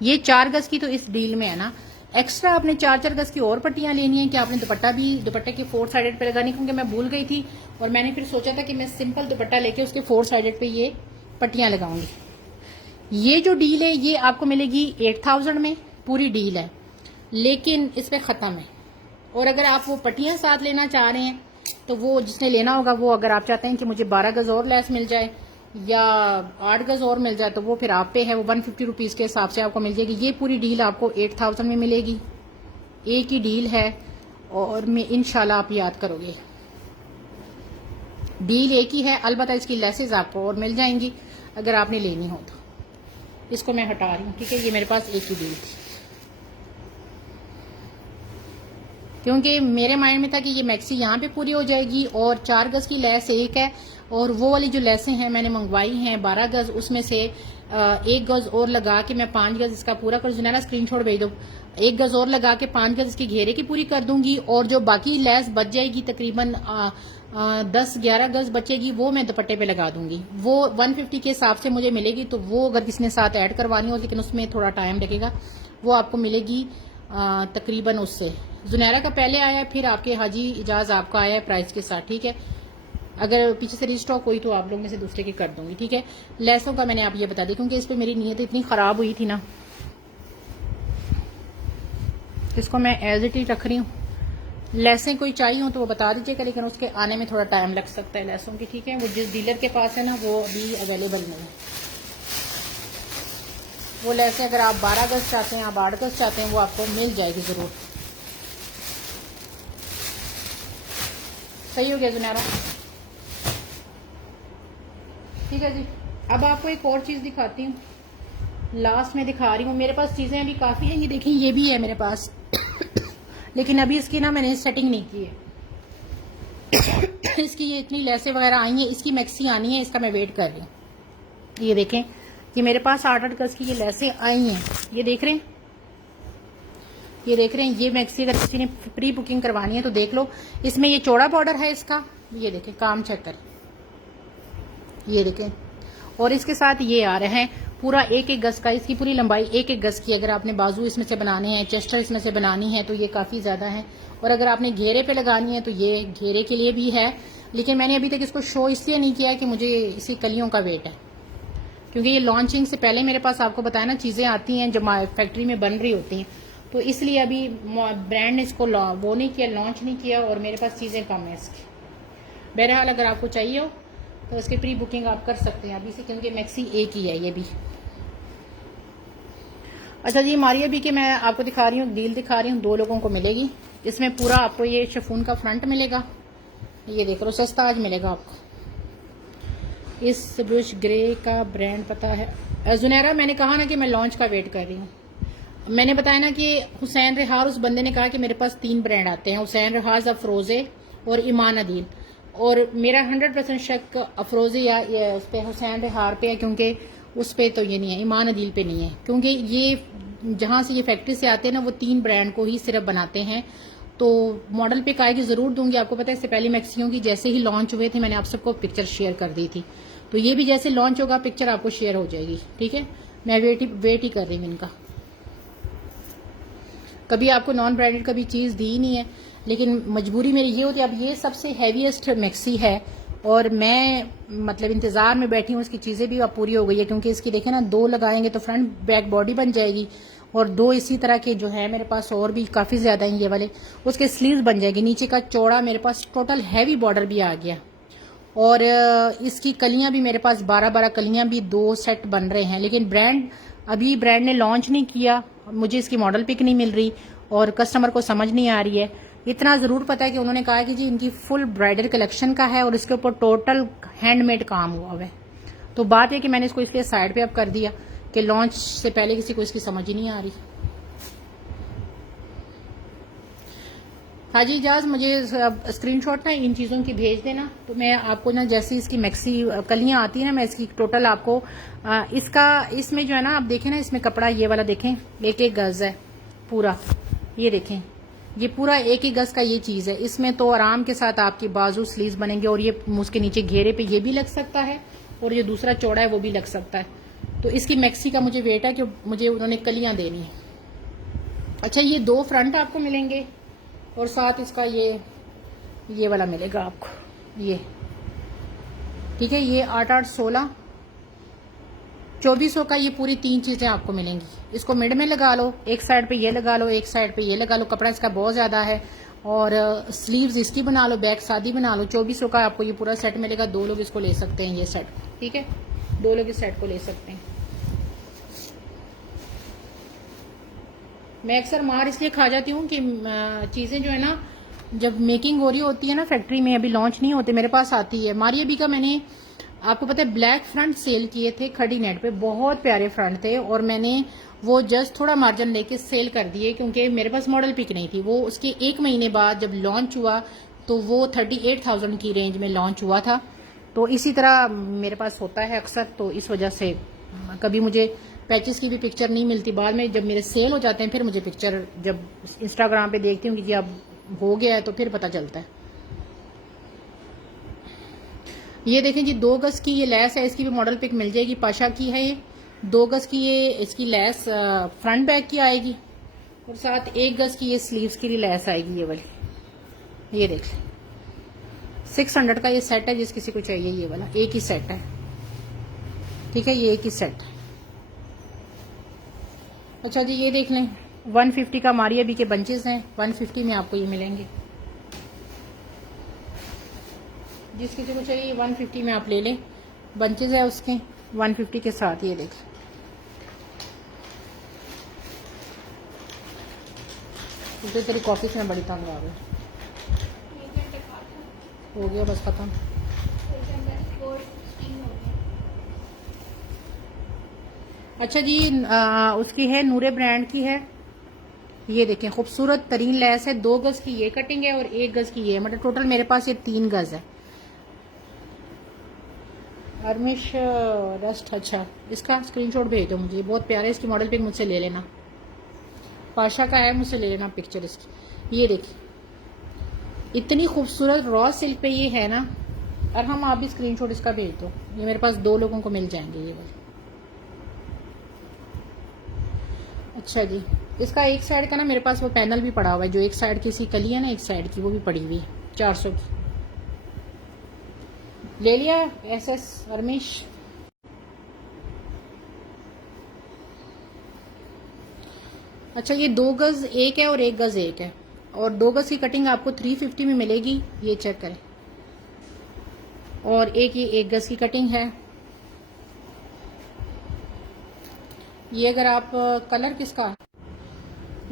ये 4 गज की तो इस डील में है ना, एक्स्ट्रा आपने 4-4 गज की और पट्टियां लेनी है कि आपने दुपट्टे के 4 साइडेड पे लगानी, क्योंकि मैं भूल गई थी और मैंने फिर सोचा था कि मैं सिंपल दुपट्टा लेके उसके 4 साइडेड पे ये पट्टियां लगाऊंगी। ये जो डील है ये आपको मिलेगी 8000 में, पूरी डील है, लेकिन इस पे खत्म है। और अगर आप वो पट्टियां साथ लेना चाह रहे हैं तो वो जिसने लेना होगा वो, अगर आप चाहते हैं कि मुझे 12 गज और लेस मिल जाए या 8 गज और मिल जाए तो वो फिर आप पे है, वो 150 रुपीज के हिसाब से आपको मिल जाएगी। ये पूरी डील आपको 8000 में मिलेगी, एक ही डील है और मैं इंशाल्लाह आप याद करोगे, डील एक ही है, अलबत्ता इसकी लेसेस आपको और मिल जाएंगी अगर आपने लेनी हो तो। इसको मैं हटा रही हूँ, ठीक है। ये मेरे पास एक ही डील थी। क्योंकि मेरे माइंड में था कि ये मैक्सी यहाँ पे पूरी हो जाएगी और 4 गज की लेस एक है, और वो वाली जो लेसें हैं मैंने मंगवाई हैं 12 गज, उसमें से 1 गज और लगा के मैं 5 गज इसका पूरा कर दूंगा ना, स्क्रीनशॉट भेज दो। 1 गज और लगा के 5 गज इसकी घेरे की पूरी कर दूंगी, और जो बाकी लेस बच जाएगी तकरीबन 10-11 गज बचेगी, वो मैं दुपट्टे पे लगा दूंगी। वो 150 के हिसाब से मुझे मिलेगी, तो वो अगर किसी ने साथ ऐड करवानी हो, लेकिन उसमें थोड़ा टाइम लगेगा, वो आपको मिलेगी तकरीबन उससे। जुनैरा का पहले आया है, फिर आपके हाजी इजाज आपका आया है प्राइस के साथ, ठीक है। अगर पीछे से रिस्टॉक हुई तो आप लोग में से दूसरे की कर दूंगी, ठीक है। लेसों का मैंने आप ये बता दिया, क्योंकि इस पे मेरी नीयत इतनी खराब हुई थी ना, इसको मैं एज इट इज रख रही हूँ। लेसें कोई चाहिए हो तो वो बता दीजिएगा, लेकिन उसके आने में थोड़ा टाइम लग सकता है लेसों की, ठीक है। वो जिस डीलर के पास है ना, वो अभी अवेलेबल नहीं है वो लेसें। अगर आप 12 गज चाहते हैं, आप 8 गज चाहते हैं, वो आपको मिल जाएगी जरूर। सही हो गया जुनैरा, ठीक है जी। अब आपको एक और चीज दिखाती हूँ, लास्ट में दिखा रही हूँ। मेरे पास चीजें अभी काफी हैं, ये देखिए ये भी है मेरे पास लेकिन अभी इसकी ना मैंने सेटिंग नहीं की है इसकी ये इतनी लेसें वगैरह आई हैं, इसकी मैक्सी आनी है, इसका मैं वेट कर रही हूँ। ये देखें कि मेरे पास 8-8 गज की ये लेसें आई हैं, ये देख रहे हैं, ये देख रहे हैं। ये मैक्सी अगर किसी ने प्री बुकिंग करवानी है तो देख लो, इसमें ये चौड़ा बॉर्डर है इसका, ये देखें काम चेक कर, ये देखें। और इसके साथ ये आ रहे हैं पूरा 1-1 गज का, इसकी पूरी लंबाई 1-1 गज की। अगर आपने बाजू इसमें से बनाने हैं, चेस्टर इसमें से बनानी है, तो ये काफी ज्यादा है। और अगर आपने घेरे पे लगानी है तो ये घेरे के लिए भी है, लेकिन मैंने अभी तक इसको शो इसलिए नहीं किया कि मुझे इसी कलियों का वेट है, क्योंकि ये लॉन्चिंग से पहले मेरे पास आपको बताया ना चीजें आती हैं जब फैक्ट्री में बन रही होती हैं, तो इसलिए अभी ब्रांड ने इसको वो नहीं किया, लॉन्च नहीं किया, और मेरे पास चीजें कम है इसकी। बहरहाल अगर आपको चाहिए हो तो इसकी प्री बुकिंग आप कर सकते हैं अभी से, क्योंकि मैक्सी एक ही है ये भी। अच्छा जी, मारिया बी के मैं आपको दिखा रही हूँ, डील दिखा रही हूँ, 2 लोगों को मिलेगी। इसमें पूरा आपको ये शिफॉन का फ्रंट मिलेगा, ये देख लो, सस्ता आज मिलेगा आपको। इस ब्रुश ग्रे का ब्रांड पता है जुनैरा? मैंने कहा ना कि मैं लॉन्च का वेट कर रही हूँ। मैंने बताया ना कि हुसैन रिहार, उस बंदे ने कहा कि मेरे पास 3 ब्रांड आते हैं, हुसैन रिहार, अफरोजे और ईमान अदील, और मेरा 100% शक अफरोजे या उस पे हुसैन रिहार पे है, क्योंकि उस पे तो ये नहीं है, ईमान अदील पे नहीं है, क्योंकि ये जहां से ये फैक्ट्री से आते हैं ना, वो 3 ब्रांड को ही सिर्फ बनाते हैं। तो मॉडल पिक आएगी, जरूर दूंगी आपको। पता है इससे पहले मैक्सियों की जैसे ही लॉन्च हुए थे, मैंने आप सबको पिक्चर शेयर कर दी थी, तो ये भी जैसे लॉन्च होगा पिक्चर आपको शेयर हो जाएगी, ठीक है। मैं वेट ही कर रही हूँ इनका। कभी आपको नॉन ब्रांडेड कभी चीज दी नहीं है, लेकिन मजबूरी मेरी ये होती है। अब ये सबसे हैवीएस्ट मैक्सी है, और मैं मतलब इंतजार में बैठी हूँ, इसकी चीजें भी अब पूरी हो गई है, क्योंकि इसकी देखें ना 2 लगाएंगे तो फ्रंट बैक बॉडी बन जाएगी, और 2 इसी तरह के जो है मेरे पास और भी काफी ज्यादा हैं ये वाले, उसके स्लीव्स बन जाएगी। नीचे का चौड़ा मेरे पास टोटल हैवी बॉर्डर भी आ गया, और इसकी कलियां भी मेरे पास 12-12 कलियां भी 2 सेट बन रहे हैं। लेकिन ब्रांड ने लॉन्च नहीं किया, मुझे इसकी मॉडल पिक नहीं मिल रही, और कस्टमर को समझ नहीं आ रही है। इतना जरूर पता है कि उन्होंने कहा कि जी इनकी फुल ब्राइडल कलेक्शन का है, और इसके ऊपर टोटल हैंडमेड काम हुआ है। तो बात है कि मैंने इसको इसलिए साइड पे अब कर दिया कि लॉन्च से पहले किसी को इसकी समझ ही नहीं आ रही। हाजी इजाज, मुझे स्क्रीनशॉट ना इन चीजों की भेज देना, तो मैं आपको ना जैसे इसकी मैक्सी कलियां आती है ना, मैं इसकी टोटल आपको इसमें जो है ना, आप देखें ना, इसमें कपड़ा ये वाला देखें 1-1 गज है पूरा, ये देखें, ये पूरा 1-1 गज का ये चीज है। इसमें तो आराम के साथ आपकी बाजू स्लीव्स बनेंगे, और ये उसके नीचे घेरे पे ये भी लग सकता है, और ये दूसरा चौड़ा है वो भी लग सकता है। तो इसकी मैक्सी का मुझे वेट है कि मुझे उन्होंने कलियां देनी है। अच्छा, ये 2 फ्रंट आपको मिलेंगे, और साथ इसका ये वाला मिलेगा आपको, ये ठीक है। ये 8-8-16 2400 का ये पूरी 3 चीजें आपको मिलेंगी। इसको मिड में लगा लो, एक साइड पे ये लगा लो, एक साइड पे ये लगा लो। कपड़ा इसका बहुत ज्यादा है, और स्लीव्स इसकी बना लो, बैक सादी बना लो। 2400 का आपको ये पूरा सेट मिलेगा। 2 लोग इसको ले सकते हैं, ये सेट, ठीक है, 2 लोग इस सेट को ले सकते हैं। मैं अक्सर मार इसलिए खा जाती हूँ कि चीजें जो है ना, जब मेकिंग हो रही होती है ना फैक्ट्री में, अभी लॉन्च नहीं होते, मेरे पास आती है। मारिया बी का मैंने आपको पता है ब्लैक फ्रंट सेल किए थे खड़ी नेट पे, बहुत प्यारे फ्रंट थे, और मैंने वो जस्ट थोड़ा मार्जिन लेके सेल कर दिए क्योंकि मेरे पास मॉडल पिक नहीं थी। वो उसके 1 महीने बाद जब लॉन्च हुआ तो वो 38,000 की रेंज में लॉन्च हुआ था। तो इसी तरह मेरे पास होता है अक्सर, तो इस वजह से कभी मुझे पैचेस की भी पिक्चर नहीं मिलती। बाद में जब मेरे सेल हो जाते हैं फिर मुझे पिक्चर जब इंस्टाग्राम पे देखती हूँ कि जी अब हो गया है तो फिर पता चलता है। ये देखें जी 2 गज की ये लेस है, इसकी भी मॉडल पिक मिल जाएगी। पाशा की है ये, 2 गज की ये इसकी लेस फ्रंट बैक की आएगी, और साथ 1 गज की ये स्लीव्स की लेस आएगी ये वाली। ये देख लें 600 का ये सेट है, जिस किसी को चाहिए ये वाला एक ही सेट है, ठीक है, ये एक ही सेट है। अच्छा जी ये देख लें 150 का मारिया बी के बंचेस हैं, 150 में आपको ये मिलेंगे। जिस किसी को चाहिए 150 में आप ले लें, बंचेस है उसके 150 के साथ। ये देख तो तेरी कॉफी से मैं बड़ी तंग आ गई, हो गया बस खत्म। अच्छा जी उसकी है नूरे ब्रांड की है, ये देखें खूबसूरत तरीन लेस है। 2 गज की ये कटिंग है और 1 गज की ये, मतलब टोटल मेरे पास ये 3 गज है। हरमिश रस्ट, अच्छा इसका स्क्रीनशॉट भेज दो मुझे, बहुत प्यारा है, इसकी मॉडल पिक मुझसे ले लेना। पाशा का है, मुझसे ले लेना पिक्चर इसकी। ये देखिए इतनी खूबसूरत रॉ सिल्क पे ये है ना, और हम आप भी स्क्रीनशॉट इसका भेज दो, ये मेरे पास 2 लोगों को मिल जाएंगे ये वाले। अच्छा जी इसका एक साइड का ना मेरे पास वो पैनल भी पड़ा हुआ है, जो एक साइड की इसकी कली है ना, एक साइड की वो भी पड़ी हुई है 400 की। ले लिया SS हरमिश। अच्छा ये 2 गज एक है और 1 गज एक है, और 2 गज की कटिंग आपको 350 में मिलेगी, ये चेक करें। और एक ये 1 गज की कटिंग है। ये अगर आप कलर किसका,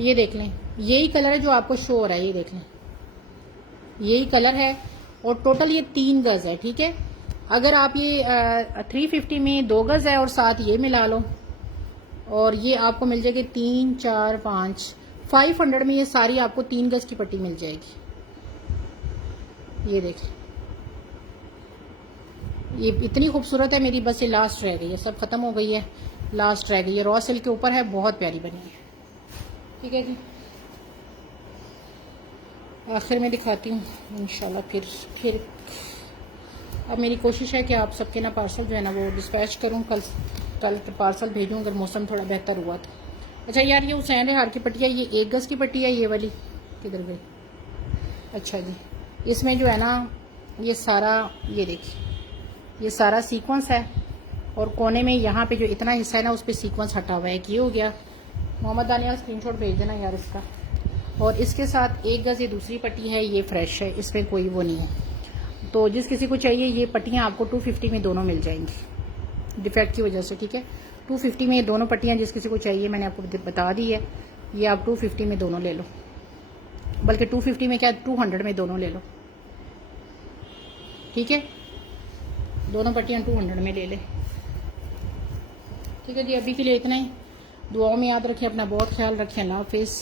ये देख लें यही कलर है जो आपको शो हो रहा है, ये देख लें यही कलर है, और टोटल ये 3 गज है, ठीक है। अगर आप ये 350 में 2 गज है और साथ ये मिला लो, और ये आपको मिल जाएगी 3 4 5 500 में ये सारी आपको 3 गज की पट्टी मिल जाएगी। ये देखें ये इतनी खूबसूरत है मेरी, बस ये लास्ट रह गई है, सब खत्म हो गई है, लास्ट रह गई है। रॉ सिल्क के ऊपर है, बहुत प्यारी बनी है, ठीक है जी। आखिर में दिखाती हूँ इंशाल्लाह फिर अब मेरी कोशिश है कि आप सबके ना पार्सल जो है ना वो डिस्पैच करूँ, कल पार्सल भेजूँ अगर मौसम थोड़ा बेहतर हुआ तो। अच्छा यार ये हुसैन रेहार की पट्टी है, ये 1 गज की पट्टी है, ये वाली किधर गई। अच्छा जी इसमें जो है ना ये सारा, ये देखिए ये सारा सीक्वेंस है, और कोने में यहाँ पे जो इतना हिस्सा है ना उस पर सीक्वेंस हटा हुआ है, कि ये हो गया। मोहम्मद दानिया स्क्रीनशॉट भेज देना यार इसका। और इसके साथ 1 गज ये दूसरी पट्टी है, ये फ्रेश है, इसमें कोई वो नहीं है। तो जिस किसी को चाहिए ये पट्टियाँ आपको 250 में दोनों मिल जाएंगी डिफेक्ट की वजह से, ठीक है। 250 में ये दोनों पट्टियाँ जिस किसी को चाहिए मैंने आपको बता दी है, ये आप 250 में दोनों ले लो, बल्कि 250 में क्या 200 में दोनों ले लो, ठीक है। दोनों पट्टियाँ 200 में ले लें, ठीक है जी। अभी के लिए इतना ही, दुआओं में याद रखें अपना, बहुत ख्याल रखें, अल्लाह हाफिज़।